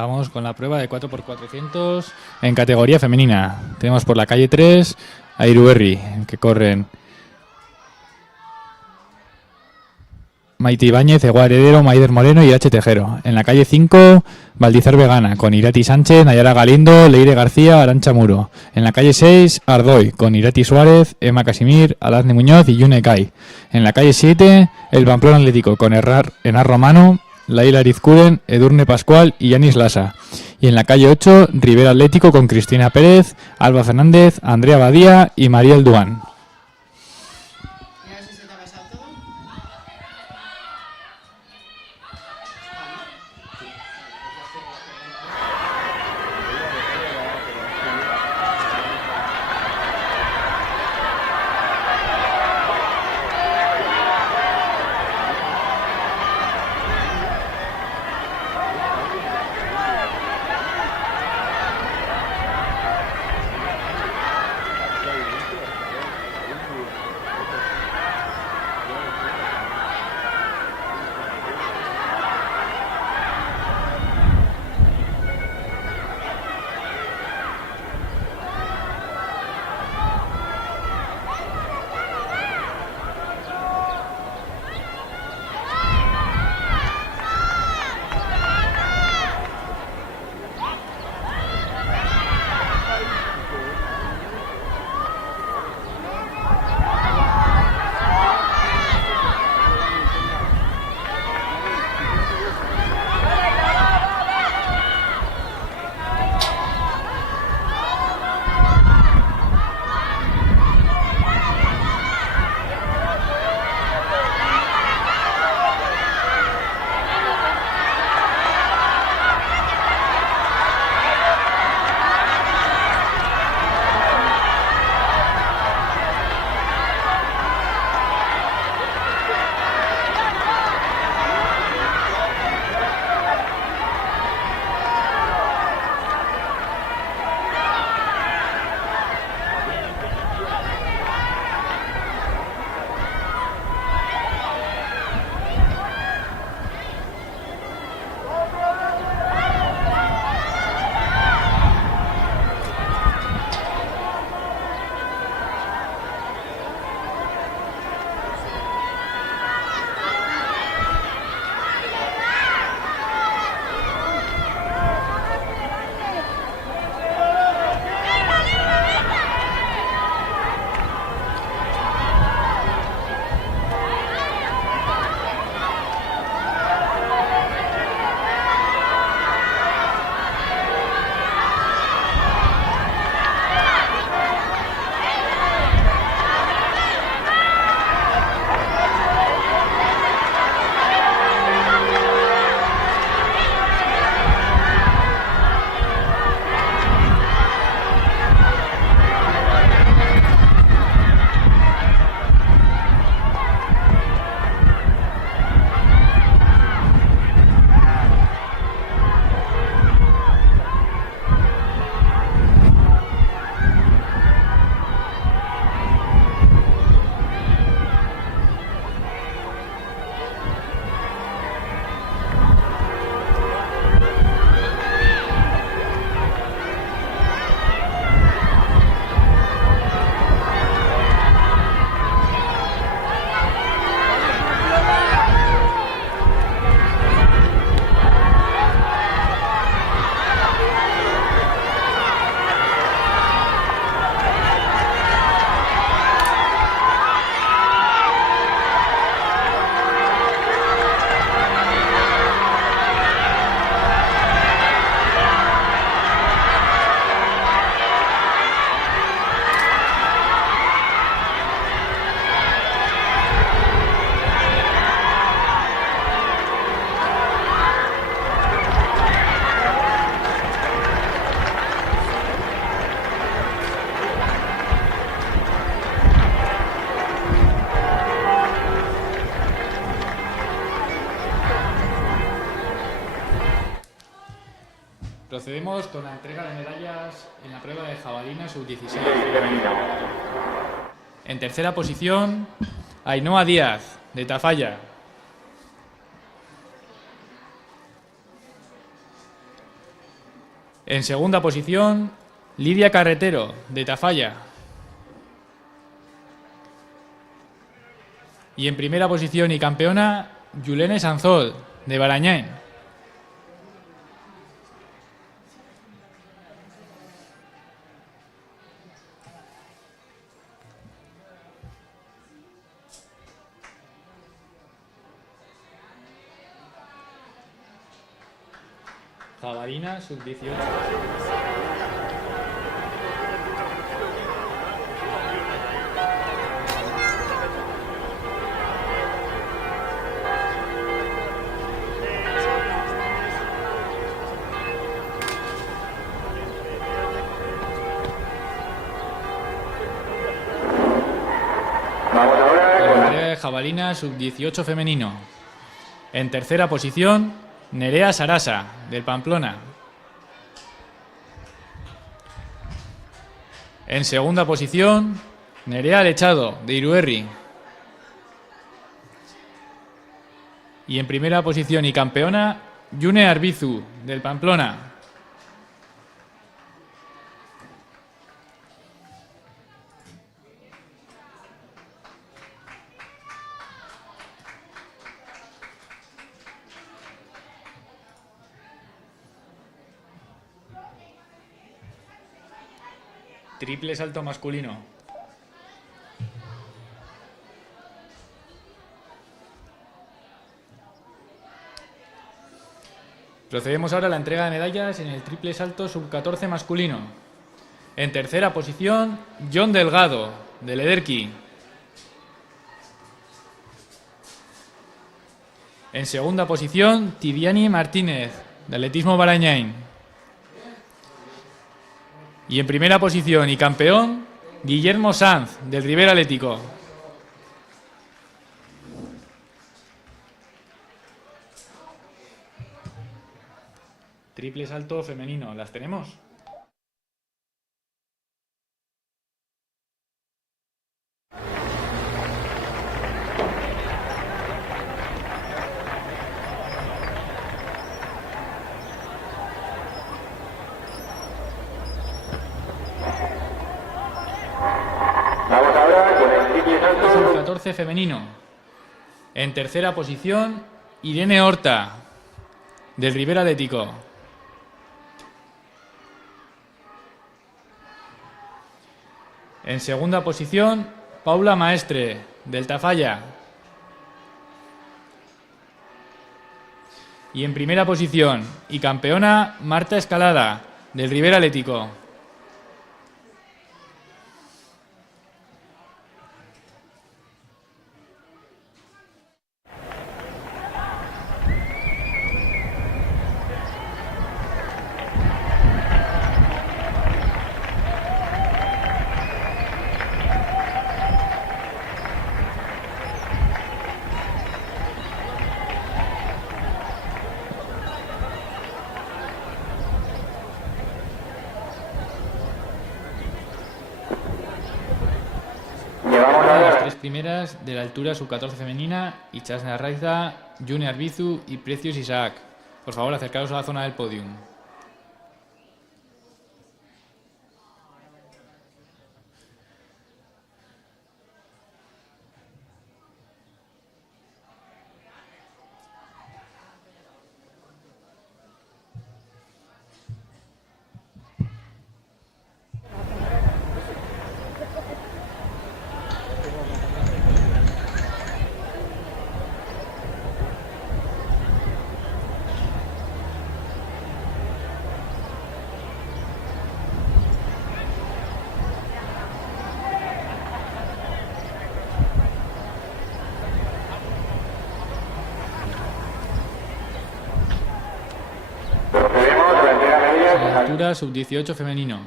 Vamos con la prueba de 4x400 en categoría femenina. Tenemos por la calle 3 a Iruerri, que corren Maite Ibáñez, Egua Heredero, Maider Moreno y H. Tejero. En la calle 5, Valdizar Vegana, con Irati Sánchez, Nayara Galindo, Leire García, Arancha Muro. En la calle 6, Ardoy, con Irati Suárez, Emma Casimir, Alazne Muñoz y Yune Kai. En la calle 7, el Pamplona Atlético, con Enar Romano, Laila Arizcuren, Edurne Pascual y Yanis Lasa. Y en la calle 8, Rivera Atlético, con Cristina Pérez, Alba Fernández, Andrea Badía y Mariel Duán. Procedemos con la entrega de medallas en la prueba de jabalina sub-16. En tercera posición, Ainhoa Díaz, de Tafalla. En segunda posición, Lidia Carretero, de Tafalla. Y en primera posición y campeona, Yulene Sanzol, de Barañáin. Jabalina, sub-18. Vamos ahora La con la carrera de jabalina sub-18 femenino. En tercera posición, Nerea Sarasa, del Pamplona. En segunda posición, Nerea Lechado, de Iruerri. Y en primera posición y campeona, Yune Arbizu, del Pamplona. Triple salto masculino. Procedemos ahora a la entrega de medallas en el triple salto sub-14 masculino. En tercera posición, John Delgado, de Lederki. En segunda posición, Tidiani Martínez, de Atletismo Barañáin. Y en primera posición y campeón, Guillermo Sanz, del Rivera Atlético. Triple salto femenino, ¿las tenemos? Vamos ahora con el triple salto Sub-14 femenino. En tercera posición, Irene Horta, del Rivera Atlético. En segunda posición, Paula Maestre, del Tafalla. Y en primera posición y campeona, Marta Escalada, del Rivera Atlético. llevamos Las ahora tres primeras de la altura sub-14 femenina, Ichasne Arraiza, June Arbizu y Precious Isaac. Por favor, acercaos a la zona del podium. procedemos a la entrega de medallas La altura sub-18 femenino.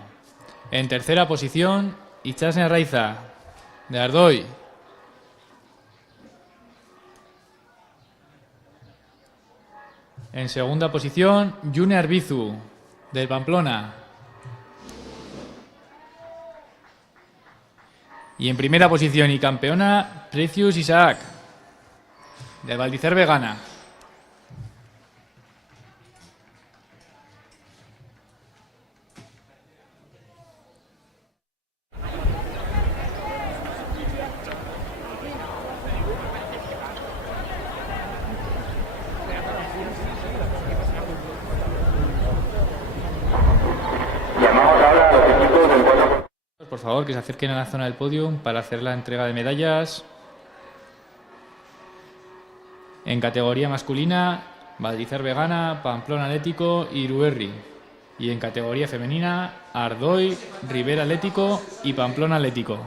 En tercera posición, Ichasne Arraiza, de Ardoy. En segunda posición, June Arbizu, del Pamplona. Y en primera posición y campeona, Precious Isaac, de Valdicer Vegana. favor, que se acerquen a la zona del podium para hacer la entrega de medallas. En categoría masculina, Valdizar Vegana, Pamplona Atlético y Iruerri. Y en categoría femenina, Ardoy, Rivera Atlético y Pamplona Atlético.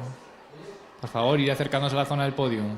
Por favor, ir acercándose a la zona del podium.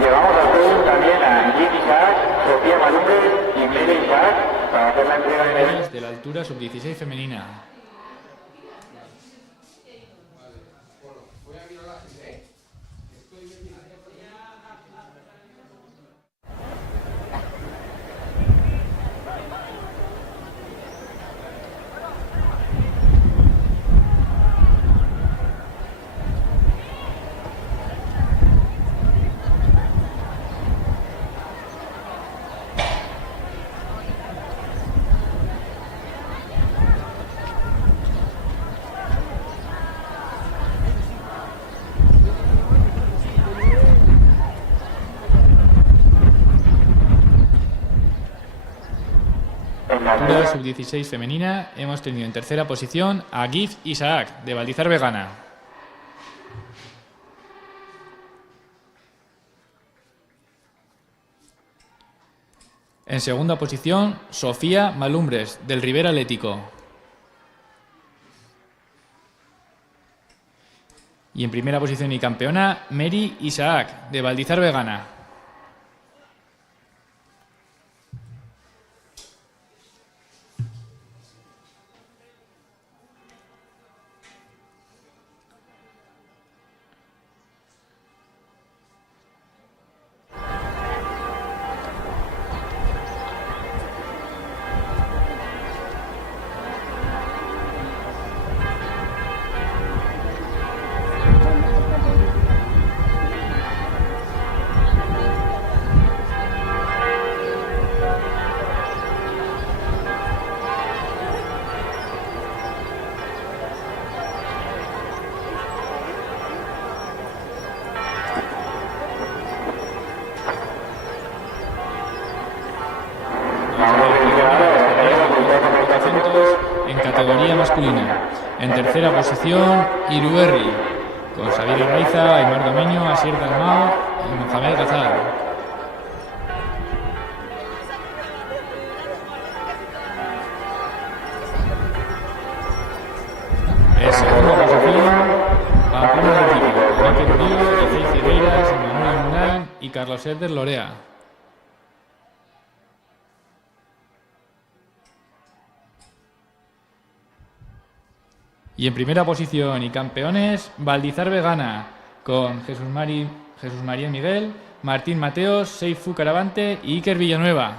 Llevamos al podium también a Jim Isaac, Sofía Malumbres y Gleila Isaac para hacer la entrega de medallas. De la altura sub-16 femenina. Altura sub-16 femenina, hemos tenido en tercera posición a Gif Isaac, de Valdizar Vegana. En segunda posición, Sofía Malumbres, del Rivera Atlético. Y en primera posición y campeona, Mary Isaac, de Valdizar Vegana. En categoría masculina. En tercera posición, Iruerri, con Xavier Arraiza, Aymar Domeño, Asier Dalmao y Mohamed Gazal. En segunda posición, Pamplona Atlético, Mikel Río, Ecey Ferreiras, Manuel Munal y Carlos Eder Lorea. Y en primera posición y campeones, Valdizar Vegana, con Jesús María Miguel, Martín Mateos, Seifu Caravante y Iker Villanueva.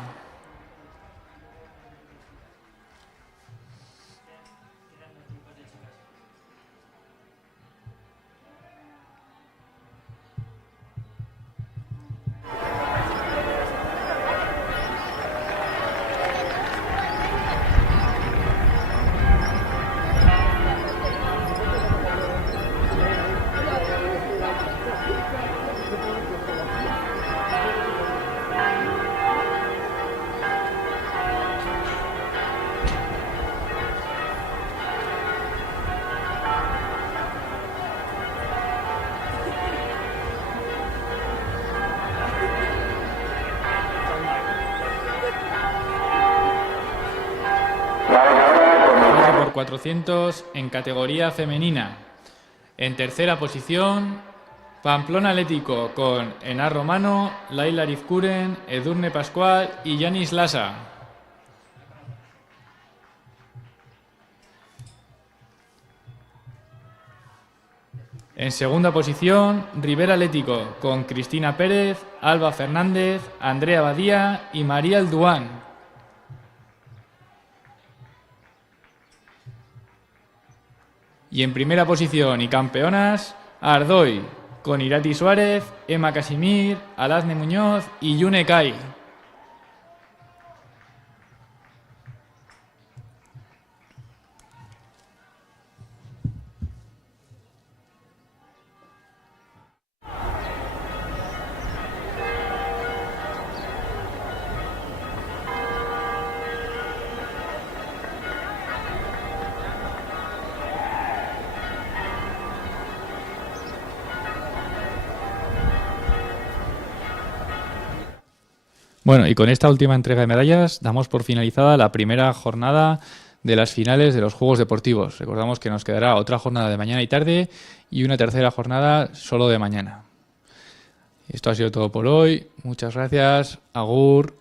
4x400 en categoría femenina. En tercera posición, Pamplona Atlético con Enar Romano, Laila Arizcuren, Edurne Pascual y Yanis Lasa. En segunda posición, Rivera Atlético con Cristina Pérez, Alba Fernández, Andrea Badía y María Alduán. Y en primera posición y campeonas, Ardoy con Irati Suárez, Emma Casimir, Alazne Muñoz y Yune Kai. Bueno, y con esta última entrega de medallas damos por finalizada la primera jornada de las finales de los Juegos Deportivos. Recordamos que nos quedará otra jornada de mañana y tarde y una tercera jornada solo de mañana. Esto ha sido todo por hoy. Muchas gracias. Agur.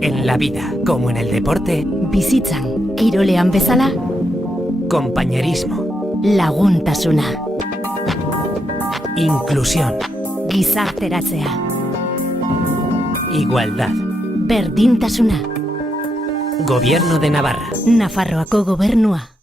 En la vida, como en el deporte, Bizitzan, kirolean bezala, compañerismo, laguntasuna, inclusión, gizarteratzea, igualdad. berdintasuna, Gobierno de Navarra. Nafarroako gobernua.